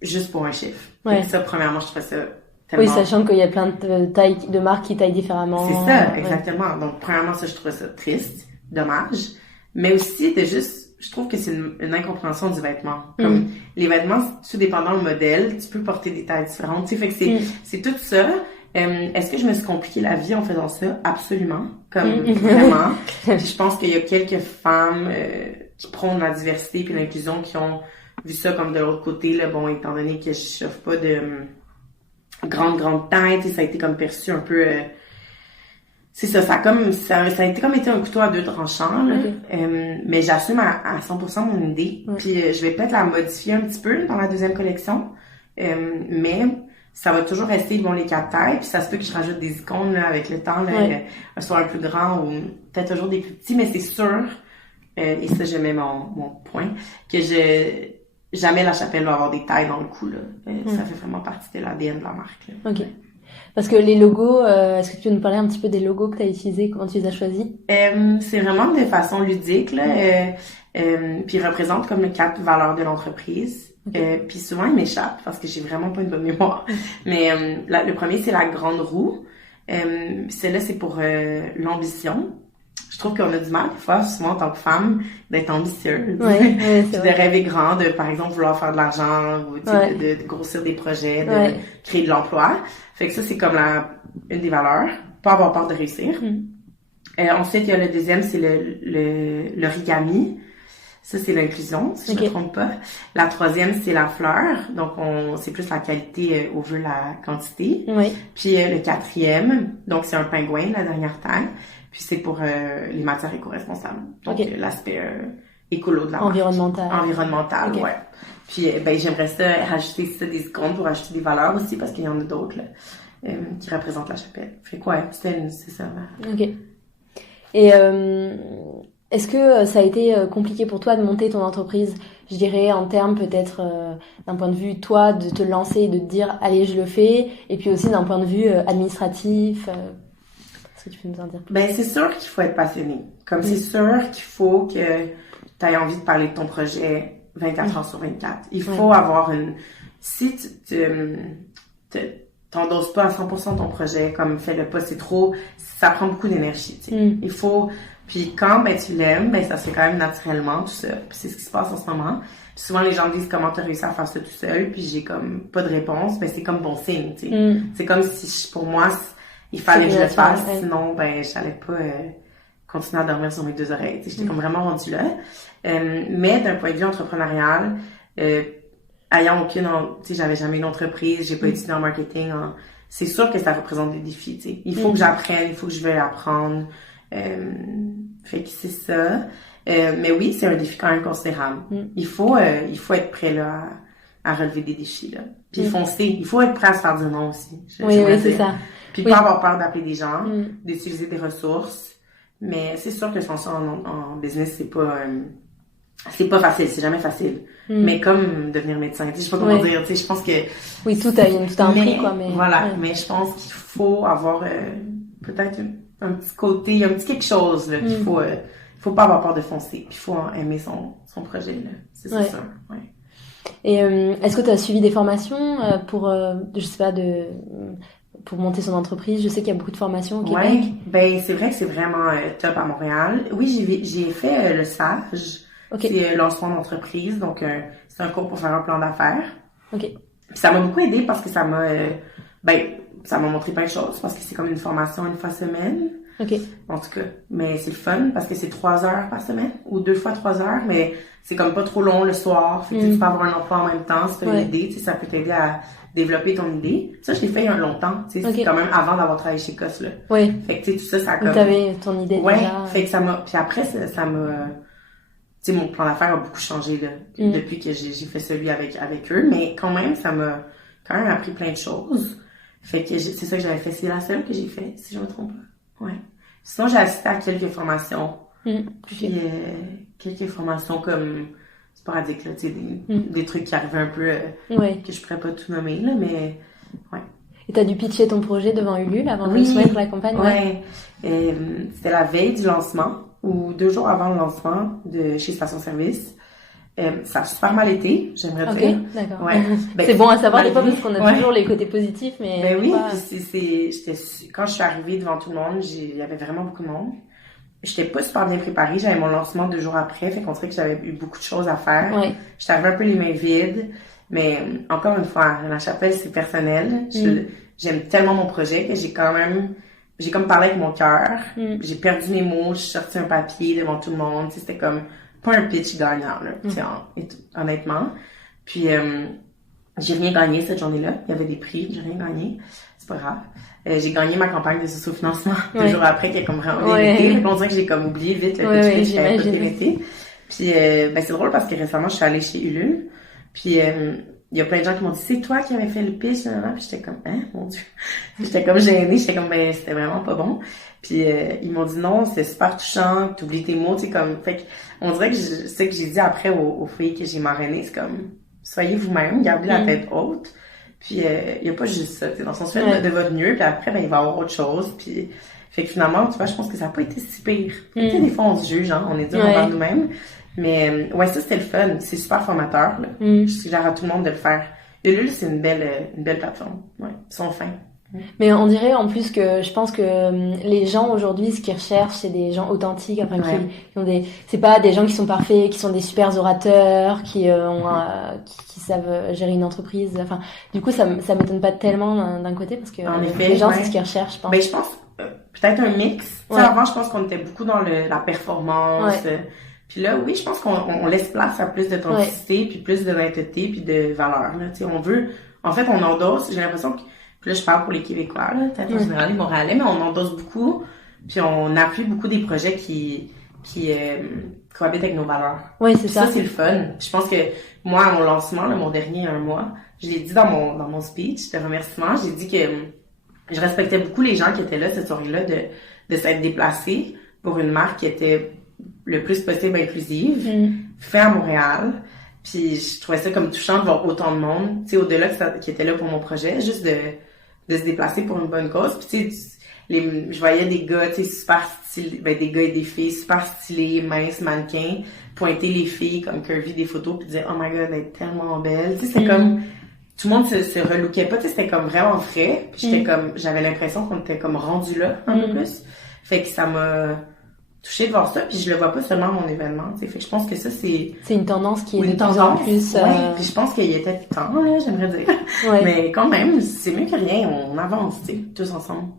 juste pour un chiffre. Donc ça, premièrement, je trouvais ça tellement... Oui, sachant qu'il y a plein de tailles, de marques qui taillent différemment. C'est ça, exactement. Donc, premièrement, ça, je trouvais ça triste, dommage. Mais aussi, je trouve que c'est une incompréhension du vêtement. Comme les vêtements, tout dépendant du modèle, tu peux porter des tailles différentes. Fait que c'est tout ça. Est-ce que je me suis compliqué la vie en faisant ça? Absolument. Comme vraiment. Je pense qu'il y a quelques femmes qui prônent la diversité et l'inclusion qui ont vu ça comme de l'autre côté. Là, bon, étant donné que je chauffe pas de grande taille, ça a été comme perçu un peu... c'est ça, ça a été comme été un couteau à deux tranchants. Là. Mais j'assume à 100% mon idée. Puis je vais peut-être la modifier un petit peu dans la deuxième collection. Mais... ça va toujours rester les 4 tailles, puis ça se peut que je rajoute des icônes là, avec le temps, là, soit un plus grand ou peut-être toujours des plus petits, mais c'est sûr, et ça je mets mon point, que jamais la chapelle va avoir des tailles dans le cou. Là. Ça fait vraiment partie de l'ADN de la marque. Là. Ok. Parce que les logos, est-ce que tu peux nous parler un petit peu des logos que tu as utilisés, comment tu les as choisis? C'est vraiment de façon ludique, là, puis ils représentent comme les 4 valeurs de l'entreprise. Puis souvent ils m'échappent parce que j'ai vraiment pas une bonne mémoire. Mais le premier, c'est la grande roue. Celle-là, c'est pour l'ambition. Je trouve qu'on a du mal des fois, souvent en tant que femme, d'être ambitieuse. Puis de rêver grand, de par exemple vouloir faire de l'argent ou de grossir des projets, de créer de l'emploi. Fait que ça, c'est comme une des valeurs. Pas avoir peur de réussir. Ensuite, il y a le deuxième, c'est l'origami. Ça, c'est l'inclusion, si je ne me trompe pas. La troisième, c'est la fleur. Donc, c'est plus la qualité au vu la quantité. Puis le quatrième, donc c'est un pingouin, la dernière taille. Puis c'est pour les matières éco-responsables. Donc, l'aspect écolo de la marque. Environnemental, ouais. Puis, j'aimerais ça rajouter des icônes pour ajouter des valeurs aussi, parce qu'il y en a d'autres, là, qui représentent la chapelle. Fait quoi, c'est ça. Ok. Et est-ce que ça a été compliqué pour toi de monter ton entreprise, je dirais, en termes peut-être d'un point de vue, toi, de te lancer et de te dire, allez, je le fais, et puis aussi d'un point de vue administratif Est-ce que tu peux nous en dire plus? C'est sûr qu'il faut être passionné. Comme c'est sûr qu'il faut que tu aies envie de parler de ton projet 24 heures sur 24. Il faut avoir si tu t'endosses pas à 100% ton projet, comme fais-le pas, c'est trop... Ça prend beaucoup d'énergie, tu sais. Il faut... Puis quand tu l'aimes, ça se fait quand même naturellement, tout ça. Puis c'est ce qui se passe en ce moment. Puis souvent, les gens me disent comment t'as réussi à faire ça tout seul, puis j'ai comme pas de réponse. C'est comme bon signe, tu sais. C'est comme si, pour moi, il fallait que je le fasse, sinon, j'allais pas continuer à dormir sur mes deux oreilles. Tu sais, j'étais comme vraiment rendue là. Mais d'un point de vue entrepreneurial, ayant tu sais, j'avais jamais une entreprise, j'ai pas étudié en marketing, c'est sûr que ça représente des défis, tu sais. Il faut que j'apprenne, il faut que je veuille apprendre. Fait que c'est ça. Mais oui, c'est un défi quand même considérable. Il faut être prêt là à relever des défis là. Puis foncer. Il faut être prêt à se faire dire non aussi. Oui, c'est ça. Puis pas avoir peur d'appeler des gens, d'utiliser des ressources. Mais c'est sûr que se lancer en business, c'est pas facile, c'est jamais facile. Mais comme devenir médecin, tu sais, je sais pas comment dire, tu sais, je pense que... Oui, tout a un prix, quoi, mais... Voilà, mais je pense qu'il faut avoir peut-être un petit côté, un petit quelque chose, là, qu'il faut pas avoir peur de foncer, puis il faut aimer son projet, là. C'est sûr, ouais. Et est-ce que tu as suivi des formations pour, je sais pas, pour monter son entreprise? Je sais qu'il y a beaucoup de formations au Ouais, Québec. ben c'est vrai que c'est vraiment top à Montréal. Oui, j'ai fait le SAGE, Ok, c'est lancement d'entreprise, donc c'est un cours pour faire un plan d'affaires. ok, Puis ça m'a beaucoup aidé parce que ça m'a montré plein de choses parce que c'est comme une formation une fois semaine. ok. En tout cas, mais c'est le fun parce que c'est 3 heures par semaine ou 2 fois 3 heures, mais c'est comme pas trop long le soir. Fait que tu peux avoir un emploi en même temps, si t'as une idée, tu sais, ça peut t'aider à développer ton idée. Ça, je l'ai fait il y a longtemps, tu sais, c'est quand même avant d'avoir travaillé chez COS, là. Oui. Fait que tu sais, tout ça, ça a Donc comme... t'avais ton idée Ouais, déjà. fait que ça m'a... Puis après, ça m'a... Tu sais, mon plan d'affaires a beaucoup changé, là, depuis que j'ai fait celui avec eux, mais quand même, ça m'a quand même appris plein de choses. Fait que c'est ça que j'avais fait. C'est la seule que j'ai fait, si je me trompe pas. Ouais. Sinon, j'ai assisté à quelques formations. Puis quelques formations comme sporadiques, là, tu sais, des trucs qui arrivaient un peu que je pourrais pas tout nommer, là, mais ouais. Et t'as dû pitcher ton projet devant Ulule avant de soumettre la campagne? Ouais. C'était la veille du lancement, ou 2 jours avant le lancement de chez Station Service. Ça a super mal été, j'aimerais dire. Ok, d'accord. Ouais. Ben, c'est bon à savoir des fois parce qu'on a toujours les côtés positifs, mais... Ben oui, pas... puis quand je suis arrivée devant tout le monde, il y avait vraiment beaucoup de monde. J'étais pas super bien préparée, j'avais mon lancement 2 jours après, fait qu'on dirait que j'avais eu beaucoup de choses à faire. Ouais. J'étais arrivée un peu les mains vides, mais encore une fois, la chapelle, c'est personnel. J'aime tellement mon projet que j'ai comme parlé avec mon cœur. J'ai perdu mes mots, j'ai sorti un papier devant tout le monde, tu sais, c'était comme pas un pitch gagnant, là, honnêtement. Puis, j'ai rien gagné cette journée-là. Il y avait des prix, j'ai rien gagné. C'est pas grave. J'ai gagné ma campagne de socio-financement 2 jours après, qui est comme vraiment vérité. On dirait que j'ai comme oublié vite le pitch, qui avait pas vérité. Puis, c'est drôle parce que récemment, je suis allée chez Ulule. Puis, il y a plein de gens qui m'ont dit, c'est toi qui avais fait le pitch, là. Puis j'étais comme, hein, mon Dieu. J'étais comme gênée. J'étais comme, c'était vraiment pas bon. Puis, ils m'ont dit, non, c'est super touchant, t'oublies tes mots, tu sais, comme, fait que, on dirait que c'est que j'ai dit après aux filles que j'ai marrainées, c'est comme, soyez vous-même, gardez la tête haute. Puis, il y a pas juste ça, tu sais, dans le sens, faites de votre mieux, puis après, il va y avoir autre chose. Puis, fait que finalement, tu vois, je pense que ça a pas été si pire. Tu sais, des fois, on se juge, hein, on est dur envers nous-mêmes. Mais, ça, c'était le fun. C'est super formateur, là. Je suggère à tout le monde de le faire. Ulule, c'est une belle plateforme. Ouais. Ils sont fins. Mais on dirait en plus que je pense que les gens aujourd'hui, ce qu'ils recherchent, c'est des gens authentiques, enfin qui ont c'est pas des gens qui sont parfaits, qui sont des super orateurs, qui savent gérer une entreprise. Enfin, du coup, ça m'étonne pas tellement d'un côté parce que les gens, c'est ce qu'ils recherchent, je pense. Ben, je pense peut-être un mix. Avant, je pense qu'on était beaucoup dans la performance. Puis là, oui, je pense qu'on laisse place à plus d'authenticité, puis plus d'honnêteté, puis de valeur. Là, tu sais, en fait, on endosse. J'ai l'impression que puis là, je parle pour les Québécois, là, peut-être en général les Montréalais, mais on endosse beaucoup, puis on appuie beaucoup des projets qui cohabitent avec nos valeurs. Oui, c'est ça. Ça, c'est le fun. Je pense que moi, à mon lancement, là, mon dernier 1 mois, je l'ai dit dans mon speech de remerciement, j'ai dit que je respectais beaucoup les gens qui étaient là cette soirée-là de s'être déplacés pour une marque qui était le plus possible inclusive, fait à Montréal. Puis je trouvais ça comme touchant de voir autant de monde, tu sais, au-delà qui était là pour mon projet, juste de se déplacer pour une bonne cause. Puis tu sais, je voyais des gars, tu sais, super stylés, des gars et des filles super stylés, minces, mannequins, pointer les filles comme curvy des photos puis dire « Oh my God, elle est tellement belle ». Tu sais, c'est comme... Tout le monde se relookait pas, tu sais, c'était comme vraiment frais. Puis j'étais comme... J'avais l'impression qu'on était comme rendu là, un peu plus. Fait que ça m'a touchée de voir ça, puis je le vois pas seulement à mon événement, tu sais. Fait que je pense que ça, c'est une tendance qui est de plus en plus... puis je pense qu'il était temps, là, j'aimerais dire. Mais quand même, c'est mieux que rien, on avance, tu sais, tous ensemble.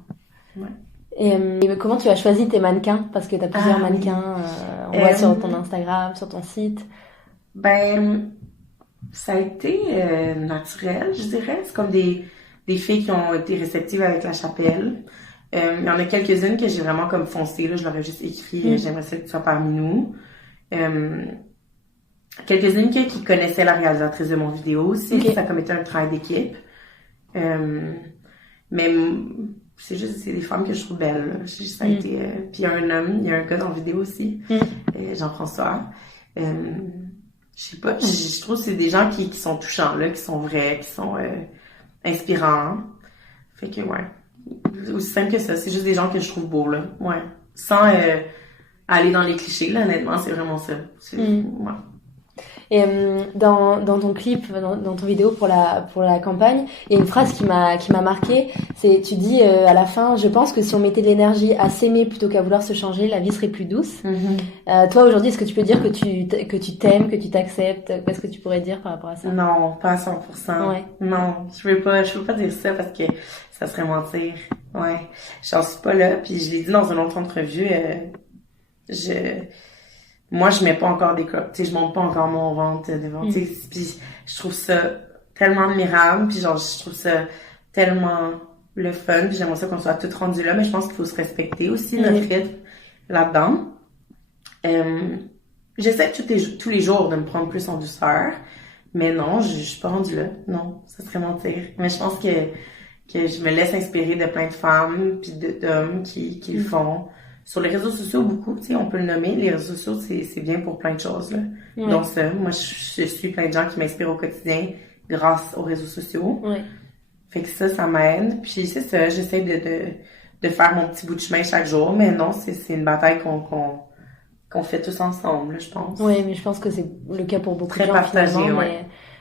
Et comment tu as choisi tes mannequins? Parce que tu as plusieurs mannequins, on voit sur ton Instagram, sur ton site. Ben, ça a été naturel, je dirais. C'est comme des filles qui ont été réceptives avec la chapelle. Il y en a quelques-unes que j'ai vraiment comme foncé, là, je leur ai juste écrit j'aimerais ça que tu sois parmi nous. Quelques-unes qui connaissaient la réalisatrice de mon vidéo aussi, ça a comme été un travail d'équipe. Mais c'est des femmes que je trouve belles, là. Ça a été, puis il y a un homme, il y a un gars dans la vidéo aussi, Jean-François. Je sais pas, je trouve que c'est des gens qui sont touchants, là, qui sont vrais, qui sont inspirants. Fait que aussi simple que ça, c'est juste des gens que je trouve beaux, là. Sans aller dans les clichés, là, honnêtement, c'est vraiment ça. Et dans ton clip, dans ton vidéo pour la campagne, il y a une phrase qui m'a marquée. C'est, tu dis à la fin, je pense que si on mettait de l'énergie à s'aimer plutôt qu'à vouloir se changer, la vie serait plus douce. Toi aujourd'hui, est-ce que tu peux dire que tu t'aimes, que tu t'acceptes? Qu'est-ce que tu pourrais dire par rapport à ça? Non, pas à 100%. Ouais. Non, je veux pas dire ça parce que ça serait mentir. Ouais, j'en suis pas là. Puis je l'ai dit dans une autre entrevue. Moi, je mets pas encore des corps, tu sais, je monte pas encore mon ventre devant, tu sais, puis je trouve ça tellement admirable, puis genre, je trouve ça tellement le fun, puis j'aimerais ça qu'on soit toutes rendues là, mais je pense qu'il faut se respecter aussi, notre rythme là-dedans. J'essaie tous les jours de me prendre plus en douceur, mais non, je suis pas rendue là, non, ça serait mentir. Mais je pense que je me laisse inspirer de plein de femmes, puis d'hommes qui le font. Sur les réseaux sociaux, beaucoup, tu sais, on peut le nommer. Les réseaux sociaux, c'est bien pour plein de choses, là. Ouais. Donc ça, moi, je suis plein de gens qui m'inspirent au quotidien grâce aux réseaux sociaux. Ouais. Fait que ça m'aide. Puis c'est ça, j'essaie de faire mon petit bout de chemin chaque jour. Mais non, c'est une bataille qu'on fait tous ensemble, je pense. Oui, mais je pense que c'est le cas pour beaucoup Très de gens, partagé,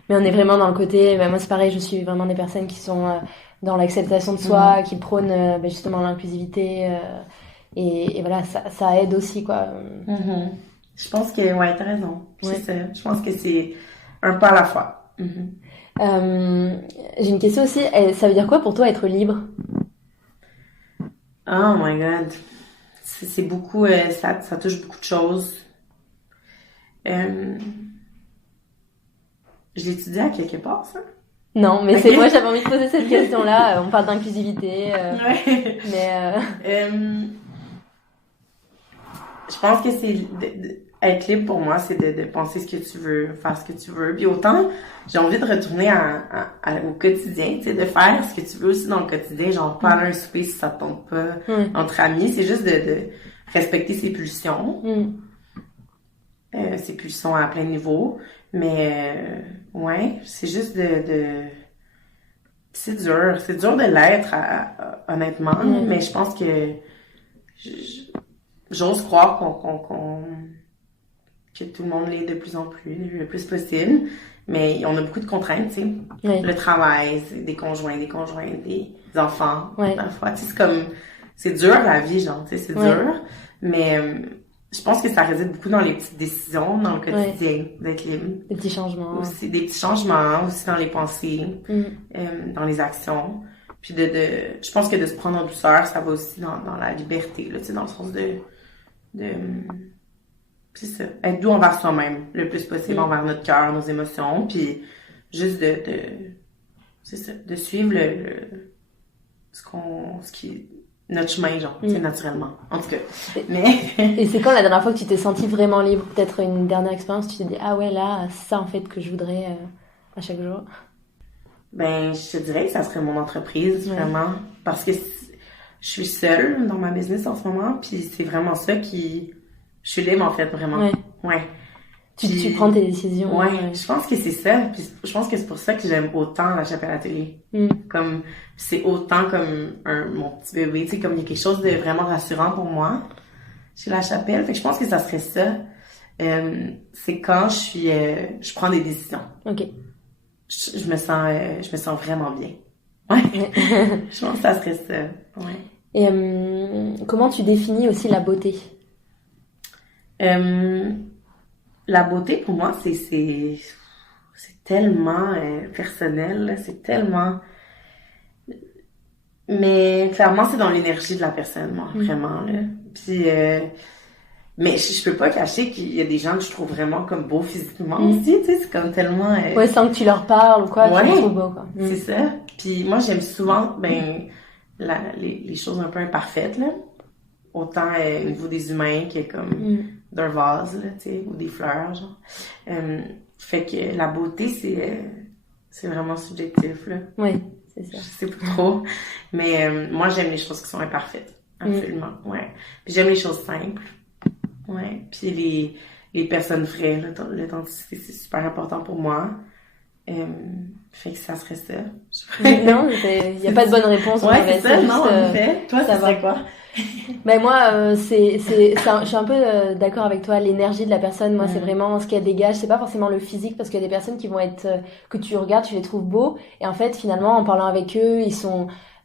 mais on est vraiment dans le côté... moi, c'est pareil, je suis vraiment des personnes qui sont dans l'acceptation de soi, qui prônent justement l'inclusivité... Et voilà, ça aide aussi, quoi. Je pense que, ouais, t'as raison. Ouais. C'est ça. Je pense que c'est un pas à la fois. J'ai une question aussi. Ça veut dire quoi pour toi être libre? Oh my God. C'est beaucoup, ça touche beaucoup de choses. Je l'ai étudié à quelque part, ça? Non, mais c'est moi, j'avais envie de poser cette question-là. On parle d'inclusivité. Ouais. Mais... je pense que c'est être libre pour moi, c'est de penser ce que tu veux, faire ce que tu veux. Puis autant, j'ai envie de retourner au quotidien, tu sais, de faire ce que tu veux aussi dans le quotidien, genre pas aller à un souper si ça te tombe pas entre amis. C'est juste de respecter ses pulsions. Ses pulsions à plein niveau. Mais ouais, c'est juste c'est dur de l'être, honnêtement. Mais je pense que j'ose croire que tout le monde l'est de plus en plus, le plus possible. Mais on a beaucoup de contraintes, tu sais. Oui. Le travail, des conjoints, des enfants. Oui. Parfois, tu sais, c'est dur la vie, genre, tu sais, c'est dur. Mais je pense que ça réside beaucoup dans les petites décisions, dans le quotidien, d'être libre. Des petits changements. Aussi, des petits changements, aussi dans les pensées, dans les actions. Puis je pense que de se prendre en douceur, ça va aussi dans la liberté, là, tu sais, dans le sens de c'est ça, être doux envers soi-même le plus possible, envers notre cœur, nos émotions, puis juste c'est ça, de suivre notre chemin, genre, tu sais, naturellement, en tout cas. Mais et c'est quand la dernière fois que tu t'es sentie vraiment libre? Peut-être une dernière expérience, tu t'es dit ah ouais, là, c'est ça en fait que je voudrais à chaque jour. Ben, je te dirais que ça serait mon entreprise, vraiment, parce que je suis seule dans ma business en ce moment, puis c'est vraiment ça qui... Je suis libre, en fait, vraiment. Ouais. Tu prends tes décisions. Ouais, je pense que c'est ça. Puis je pense que c'est pour ça que j'aime autant la chapelle atelier. Comme, c'est autant comme mon petit bébé, tu sais, comme il y a quelque chose de vraiment rassurant pour moi chez la chapelle. Fait que je pense que ça serait ça. C'est quand je prends des décisions. OK. Je me sens vraiment bien. Ouais. Je pense que ça serait ça. Ouais. Et comment tu définis aussi la beauté? La beauté, pour moi, c'est tellement personnel, là, c'est tellement... Mais clairement, c'est dans l'énergie de la personne, moi, vraiment, là. Puis, mais je peux pas cacher qu'il y a des gens que je trouve vraiment comme beaux physiquement aussi, tu sais, c'est comme tellement... Ouais, sans que tu leur parles ou quoi, tu les trouves beaux, quoi. C'est ça. Puis moi, j'aime souvent, les choses un peu imparfaites, là. Autant au niveau des humains que comme d'un vase, là, tu sais, ou des fleurs, genre. Fait que la beauté, c'est vraiment subjectif, là. Oui, c'est ça. Je sais pas trop. Mais moi, j'aime les choses qui sont imparfaites. Absolument, ouais. Puis j'aime les choses simples. Ouais. Puis les personnes vraies, l'authenticité, c'est super important pour moi. Fait que ça serait ça. Non, il n'y a pas de bonne réponse. Ouais, c'est ça, non, en effet. Toi, ça serait quoi? Ben moi, je suis un peu d'accord avec toi. L'énergie de la personne, moi, c'est vraiment ce qu'elle dégage. C'est pas forcément le physique, parce qu'il y a des personnes qui vont être que tu regardes, tu les trouves beaux, et en fait, finalement, en parlant avec eux,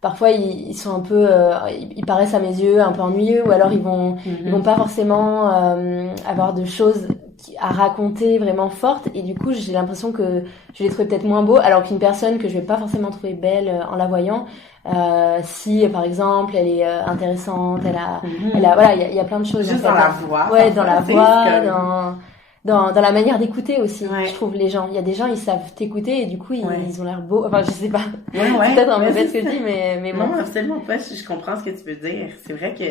parfois ils sont un peu, ils paraissent à mes yeux un peu ennuyeux, ou alors ils vont pas forcément avoir de choses à raconter vraiment fortes, et du coup, j'ai l'impression que je les trouve peut-être moins beaux, alors qu'une personne que je vais pas forcément trouver belle en la voyant. Si par exemple elle est intéressante, voilà, il y a plein de choses. Juste dans la voix. Ouais, dans la voix, dans la manière d'écouter aussi. Ouais. Je trouve les gens. Il y a des gens, ils savent t'écouter et du coup ils ont l'air beaux. Enfin, je sais pas. Ouais. C'est peut-être un peu bête ce que je dis, mais bon. Non, absolument pas. Je comprends ce que tu veux dire. C'est vrai que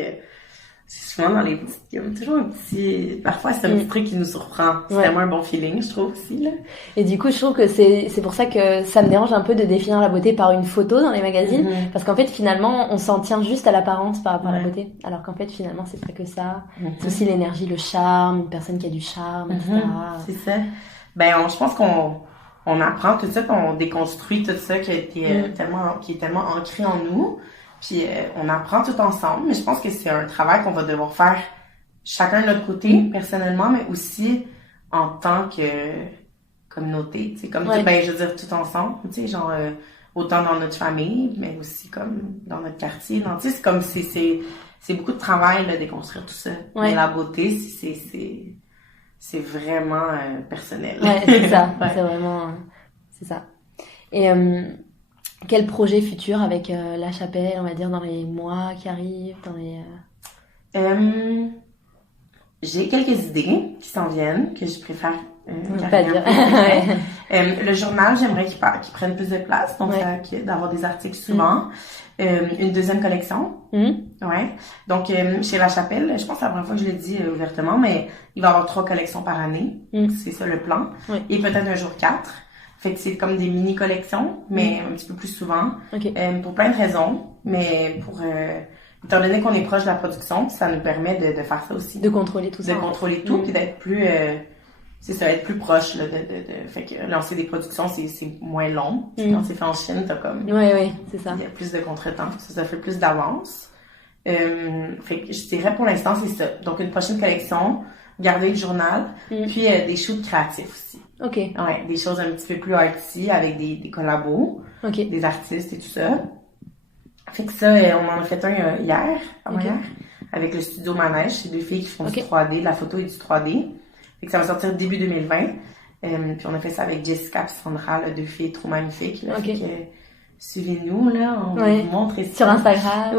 c'est souvent dans les petites, il y a toujours un petit, parfois c'est un petit truc qui nous surprend. C'est vraiment un bon feeling, je trouve aussi, là. Et du coup, je trouve que c'est pour ça que ça me dérange un peu de définir la beauté par une photo dans les magazines. Parce qu'en fait, finalement, on s'en tient juste à l'apparence par rapport à la beauté. Alors qu'en fait, finalement, c'est pas que ça. C'est aussi l'énergie, le charme, une personne qui a du charme, etc. C'est ça. Ben, je pense qu'on apprend tout ça, qu'on déconstruit tout ça qui est tellement ancré en nous. Puis on apprend tout ensemble, mais je pense que c'est un travail qu'on va devoir faire chacun de notre côté, personnellement, mais aussi en tant que communauté, tu sais, comme ben, je veux dire, tout ensemble, tu sais, genre autant dans notre famille, mais aussi comme dans notre quartier, tu sais, c'est comme c'est beaucoup de travail là, déconstruire tout ça. Mais la beauté, c'est vraiment personnel. Ouais, c'est ça, c'est vraiment c'est ça. Et quel projet futur avec La Chapelle, on va dire, dans les mois qui arrivent, j'ai quelques idées qui s'en viennent, que je préfère pas dire. Le journal, j'aimerais qu'il prenne plus de place, donc d'avoir des articles souvent. Une deuxième collection. Ouais. Donc, chez La Chapelle, je pense que c'est la première fois que je l'ai dit ouvertement, mais il va y avoir 3 collections par année. C'est ça le plan. Et peut-être un jour 4. Fait que c'est comme des mini-collections, mais un petit peu plus souvent. Pour plein de raisons. Mais étant donné qu'on est proche de la production, ça nous permet de faire ça aussi. De contrôler tout ça. De contrôler tout, puis d'être plus... c'est ça, être plus proche, là, fait que lancer des productions, c'est moins long. Quand c'est fait en Chine, t'as comme... Oui, c'est ça. Il y a plus de contretemps, ça fait plus d'avance. Fait que je dirais pour l'instant, c'est ça. Donc, une prochaine collection, garder le journal, puis des shoots créatifs aussi. OK. Ouais, des choses un petit peu plus arty avec des collabos, des artistes et tout ça. Fait que ça, on en a fait un hier, avec le studio Manège. C'est 2 filles qui font du 3D, de la photo et du 3D. Fait que ça va sortir début 2020. Puis on a fait ça avec Jessica et Sandra, là, 2 filles trop magnifiques. Là, fait que, suivez-nous, là, on va vous montrer ça. Sur Instagram.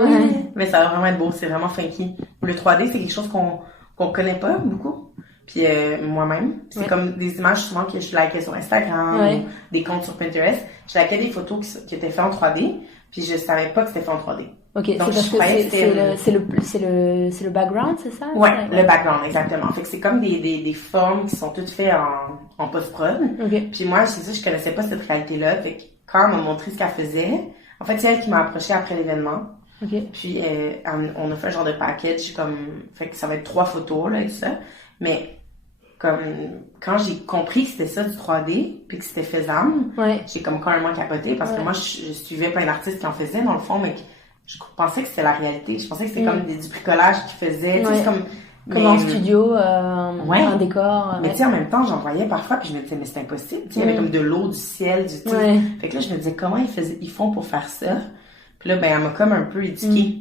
Mais ça va vraiment être beau, c'est vraiment funky. Le 3D, c'est quelque chose qu'on connaît pas beaucoup. Puis moi-même, c'est comme des images souvent que je likais sur Instagram, ou des comptes sur Pinterest. Je likais des photos qui étaient faites en 3D, puis je savais pas que c'était fait en 3D. OK, donc c'est parce que c'est le background, c'est ça? Ouais, le background, exactement. Fait que c'est comme des formes qui sont toutes faites en post-prod. Puis moi, c'est ça, je connaissais pas cette réalité-là. Fait que quand elle m'a montré ce qu'elle faisait, en fait, c'est elle qui m'a approché après l'événement. Puis on a fait un genre de package, comme, fait que ça va être 3 photos, là, et tout ça. Mais comme quand j'ai compris que c'était ça du 3D puis que c'était faisable, j'ai comme carrément capoté parce que moi je suivais plein d'artistes qui en faisaient dans le fond, mais je pensais que c'était la réalité. Je pensais que c'était comme du bricolage qu'ils faisaient, tu sais, comme en studio, un décor. Mais tu sais, en même temps, j'en voyais parfois puis je me disais mais c'est impossible. Tu sais, il y avait comme de l'eau, du ciel, du fait que là je me disais comment ils font pour faire ça. Puis là ben elle m'a comme un peu éduquée.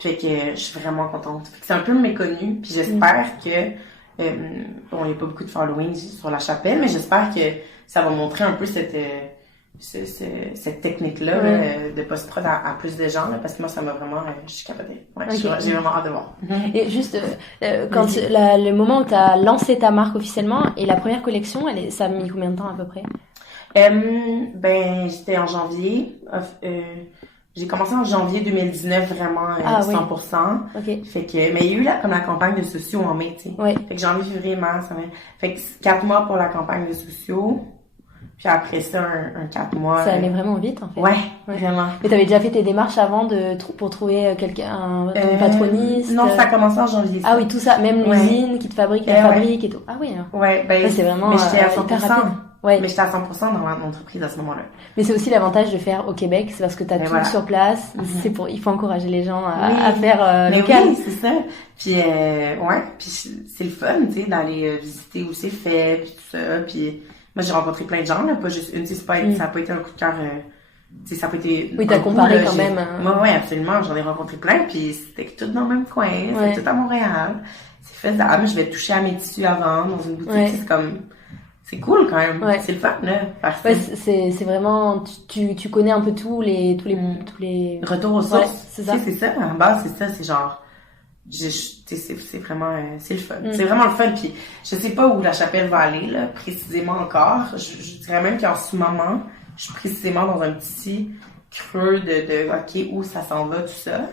Fait que je suis vraiment contente. Fait que c'est un peu méconnu puis j'espère que bon, il n'y a pas beaucoup de following sur La Chapelle, mais j'espère que ça va montrer un peu cette technique-là de post-prod à plus de gens, là, parce que moi, ça m'a vraiment... je suis capotée. J'ai vraiment hâte de voir. Et juste, quand le moment où tu as lancé ta marque officiellement, et la première collection, ça a mis combien de temps à peu près? Ben, j'étais en janvier... j'ai commencé en janvier 2019 vraiment 100%. Fait que mais il y a eu comme la campagne de sociaux en mai, tu sais. Fait que janvier, février, mars, fait que 4 mois pour la campagne de sociaux. Puis après ça un 4 mois. Ça allait vraiment vite en fait. Ouais, vraiment. Mais t'avais déjà fait tes démarches avant pour trouver quelqu'un un patroniste? Non, ça a commencé en janvier. Ah oui, tout ça, même l'usine qui te fabrique la fabrique et tout. Ah oui. Ouais, ben c'est vraiment mais j'étais à 100%. Ouais. Mais j'étais à 100% dans mon entreprise à ce moment-là. Mais c'est aussi l'avantage de faire au Québec, c'est parce que t'as tout voilà. sur place. Il faut encourager les gens à faire local. Oui, c'est ça. Puis puis c'est le fun, tu sais, d'aller visiter où c'est fait, puis tout ça. Puis moi, j'ai rencontré plein de gens, là, pas juste une. Ça a pas été un coup de cœur. Tu sais, ça a pas été. Oui, t'as comparé quand même. Oui, absolument. J'en ai rencontré plein, puis c'était tout dans le même coin. C'était tout à Montréal. C'est faisable. Je vais toucher à mes tissus avant dans une boutique. C'est comme. C'est cool quand même. C'est le fun, là. C'est vraiment, tu connais un peu tous les. Retour aux sources. C'est ça. C'est ça. En bas, c'est ça. C'est genre. C'est vraiment. C'est le fun. C'est vraiment le fun. Puis je sais pas où la chapelle va aller, là, précisément encore. Je dirais même qu'en ce moment, je suis précisément dans un petit creux de OK, où ça s'en va, tout ça.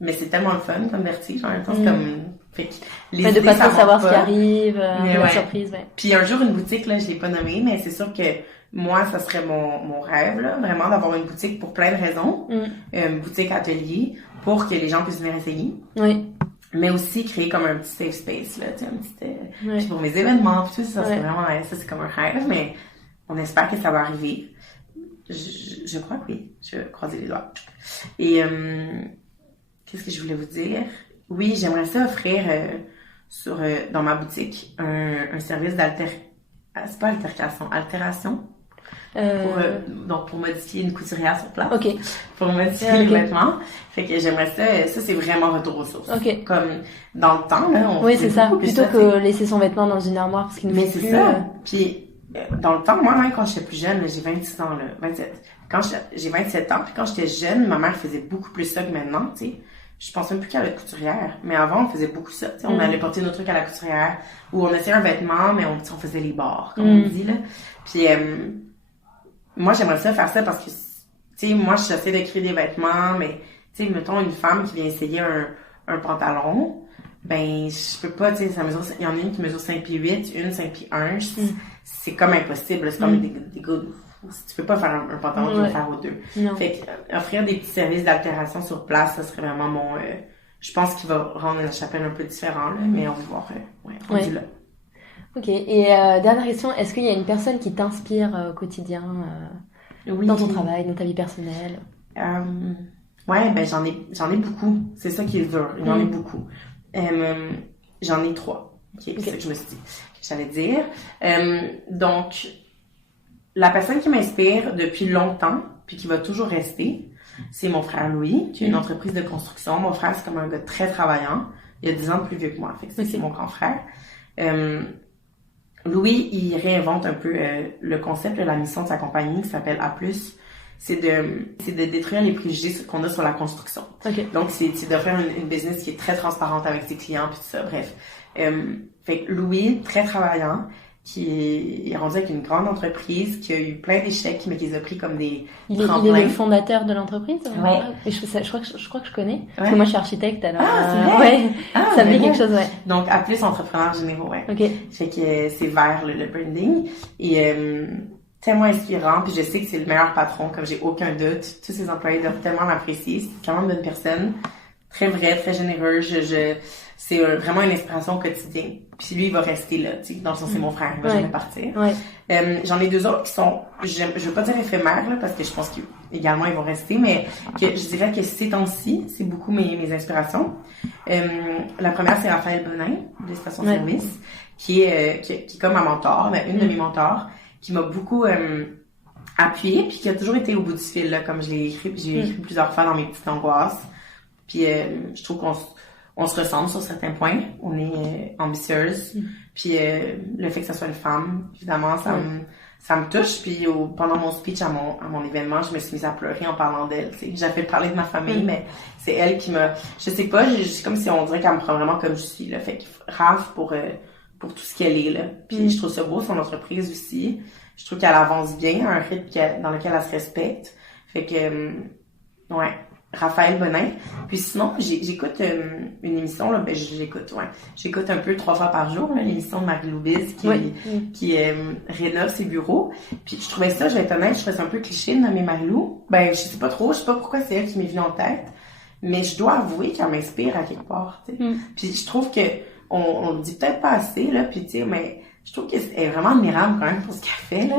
Mais c'est tellement le fun comme vertige. En même temps, c'est comme. Fait que les idées, de pas trop savoir pas. Ce qui arrive, la surprise, Puis un jour, une boutique, là, je l'ai pas nommée, mais c'est sûr que moi, ça serait mon rêve, là, vraiment, d'avoir une boutique pour plein de raisons. Une boutique atelier pour que les gens puissent venir essayer. Oui. Mais aussi créer comme un petit safe space, là, tu sais, un petit, puis pour mes événements, puis tout ça, c'est vraiment, ça, c'est comme un rêve, mais on espère que ça va arriver. Je crois que oui. Je vais croiser les doigts. Et, qu'est-ce que je voulais vous dire? Oui, j'aimerais ça offrir dans ma boutique un service c'est pas altération. Pour modifier une couturière sur place. OK. Pour modifier les vêtements. Fait que j'aimerais ça c'est vraiment retour aux sources. OK. Comme dans le temps, là, oui, c'est ça. Plutôt que laisser son vêtement dans une armoire parce qu'il ne fait plus. Mais c'est ça. Puis, dans le temps, moi, même quand j'étais plus jeune, là, j'ai 26 ans, là, 27. J'ai 27 ans, puis quand j'étais jeune, ma mère faisait beaucoup plus ça que maintenant, tu sais. Je pense même plus qu'à la couturière. Mais avant, on faisait beaucoup ça. On allait porter nos trucs à la couturière. Ou on essayait un vêtement, mais on faisait les bords, comme on dit, là. Puis, moi, j'aimerais ça faire ça parce que, tu sais, moi, j'essaie de créer des vêtements, mais, tu sais, mettons, une femme qui vient essayer un pantalon, ben, je peux pas, tu sais, il y en a une qui mesure 5 pieds 8, une 5 pieds 1. C'est comme impossible. C'est comme des gars. Tu peux pas faire un pantalon qui va faire aux deux. Non. Fait que, offrir des petits services d'altération sur place, ça serait vraiment mon... je pense qu'il va rendre la chapelle un peu différent, là, mais on va voir. Rendu là. OK. Et dernière question, est-ce qu'il y a une personne qui t'inspire au quotidien dans ton travail, dans ta vie personnelle? Ouais, ben j'en ai beaucoup. C'est ça qui est dur. J'en ai beaucoup. J'en ai 3. Okay. C'est ça que je me suis dit que j'allais dire. Donc... La personne qui m'inspire depuis longtemps, puis qui va toujours rester, c'est mon frère Louis, qui a une entreprise de construction. Mon frère, c'est comme un gars très travaillant. Il a 10 ans de plus vieux que moi. Fait que c'est mon grand frère. Louis, il réinvente un peu le concept de la mission de sa compagnie qui s'appelle A+. C'est de détruire les préjugés qu'on a sur la construction. Okay. Donc, c'est de faire une business qui est très transparente avec ses clients, puis tout ça. Bref. Fait que Louis, très travaillant, qui est rendu avec une grande entreprise, qui a eu plein d'échecs, mais qui les a pris comme des tremplins. Il est le fondateur de l'entreprise? Ouais. Et je crois que je connais. Ouais. Parce que moi, je suis architecte, alors... c'est vrai? Ouais, ça me dit quelque chose, ouais. Donc, A+, entrepreneurs généraux, ouais. OK. Fait que c'est vert, le branding. Et tellement inspirant, puis je sais que c'est le meilleur patron, comme j'ai aucun doute. Tous ses employés doivent tellement l'apprécier. C'est quand même une bonne personne. Très vrai, très généreux. C'est vraiment une inspiration au quotidien. Puis lui, il va rester là, tu sais, dans le sens c'est mon frère, il va jamais partir. Ouais. J'en ai 2 autres qui sont, je veux pas dire éphémères, là, parce que je pense qu'également ils vont rester, mais que je dirais que ces temps-ci, c'est beaucoup mes inspirations. La première, c'est Raphaël Bonin, de Station Service, qui est comme ma mentor, mais une de mes mentors, qui m'a beaucoup appuyée, puis qui a toujours été au bout du fil, là, comme je l'ai écrit, puis j'ai écrit plusieurs fois dans mes petites angoisses. Puis je trouve qu'on se ressemble sur certains points. On est ambitieuses. Puis le fait que ça soit une femme, évidemment, ça me touche. Puis pendant mon speech à mon événement, je me suis mise à pleurer en parlant d'elle. J'ai fait parler de ma famille, mais c'est elle qui m'a... Je sais pas, c'est comme si on dirait qu'elle me prend vraiment comme je suis. Là. Fait que rave pour tout ce qu'elle est. Là. Puis je trouve ça beau, son entreprise aussi. Je trouve qu'elle avance bien à un rythme dans lequel elle se respecte. Fait que, ouais... Raphaël Bonin. Puis sinon, j'écoute une émission, là, j'écoute un peu 3 fois par jour, là, l'émission de Marie-Lou Biz qui rénove ses bureaux. Puis je trouvais ça, je vais être honnête, je trouvais ça un peu cliché de nommer Marie-Lou. Ben, je sais pas pourquoi c'est elle qui m'est venue en tête, mais je dois avouer qu'elle m'inspire à quelque part, tu sais. Puis je trouve que on le dit peut-être pas assez, là, puis tu sais, mais je trouve qu'elle est vraiment admirable quand même pour ce qu'elle fait, là.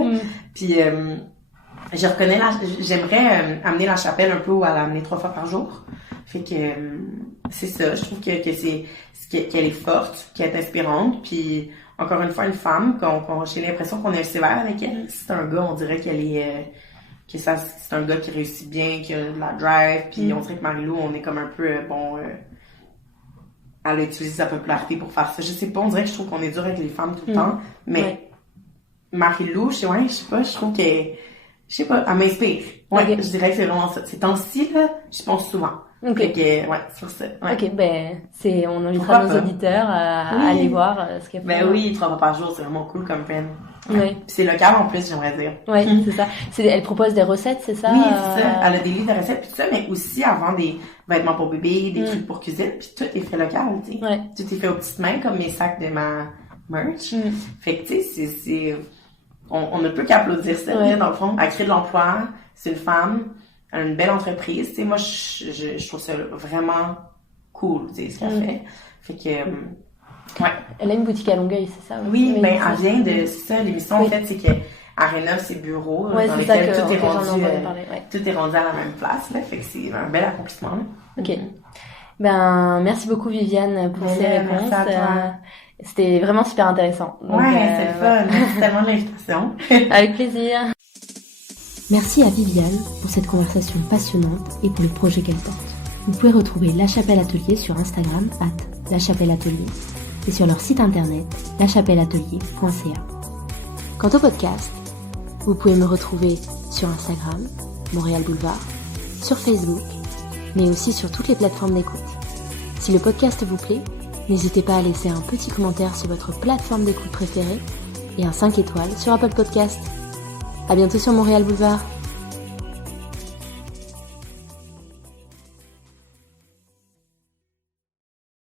Puis, je reconnais j'aimerais amener la chapelle un peu où elle a amené 3 fois par jour. Fait que, c'est ça. Je trouve que qu'elle est forte, qu'elle est inspirante. Puis, encore une fois, une femme, j'ai l'impression qu'on est sévère avec elle. Si c'est un gars, on dirait qu'elle est, c'est un gars qui réussit bien, qui a de la drive. Puis, on dirait que Marie-Lou, on est comme un peu, elle a utilisé sa popularité pour faire ça. Je sais pas, on dirait que je trouve qu'on est dur avec les femmes tout le temps. Mais, Marie-Lou, je sais pas, je trouve qu'elle, je sais pas, elle m'inspire. Ouais, je dirais que c'est vraiment ça. Ces temps-ci, là, j'y pense souvent. Fait que, sur ça. Ouais. Ok, on invitera nos auditeurs à aller voir ce qu'elle fait. Oui, 3 fois par jour, c'est vraiment cool comme peine. Oui. Puis c'est local en plus, j'aimerais dire. Oui, c'est ça. Elle propose des recettes, c'est ça? Oui, c'est ça. Elle a des livres de recettes, puis tout ça, mais aussi elle vend des vêtements pour bébé, des trucs pour cuisine, puis tout est fait local, tu sais. Ouais. Tout est fait aux petites mains, comme mes sacs de ma merch. Fait que, tu sais, on ne peut qu'applaudir ça, dans le fond. Elle crée de l'emploi, c'est une femme, elle a une belle entreprise, tu sais. Moi, je trouve ça vraiment cool, tu sais, ce qu'elle fait. Fait que, elle a une boutique à Longueuil, c'est ça? Oui, elle vient de... C'est ça, l'émission, en fait, c'est qu'elle rénove ses bureaux dans lesquels tout est rendu à la même place. Là, fait que c'est un bel accomplissement. Là. OK. Merci beaucoup, Viviane, pour ces réponses. Merci à toi. C'était vraiment super intéressant. Donc, c'est le fun. Merci tellement de l'invitation. Avec plaisir. Merci à Viviane pour cette conversation passionnante et pour le projet qu'elle porte. Vous pouvez retrouver La Chapelle Atelier sur Instagram @lachapelleatelier et sur leur site internet lachapelleatelier.ca. Quant au podcast, vous pouvez me retrouver sur Instagram, Montréal Boulevard, sur Facebook, mais aussi sur toutes les plateformes d'écoute. Si le podcast vous plaît, n'hésitez pas à laisser un petit commentaire sur votre plateforme d'écoute préférée et un 5 étoiles sur Apple Podcast. À bientôt sur Montréal Boulevard.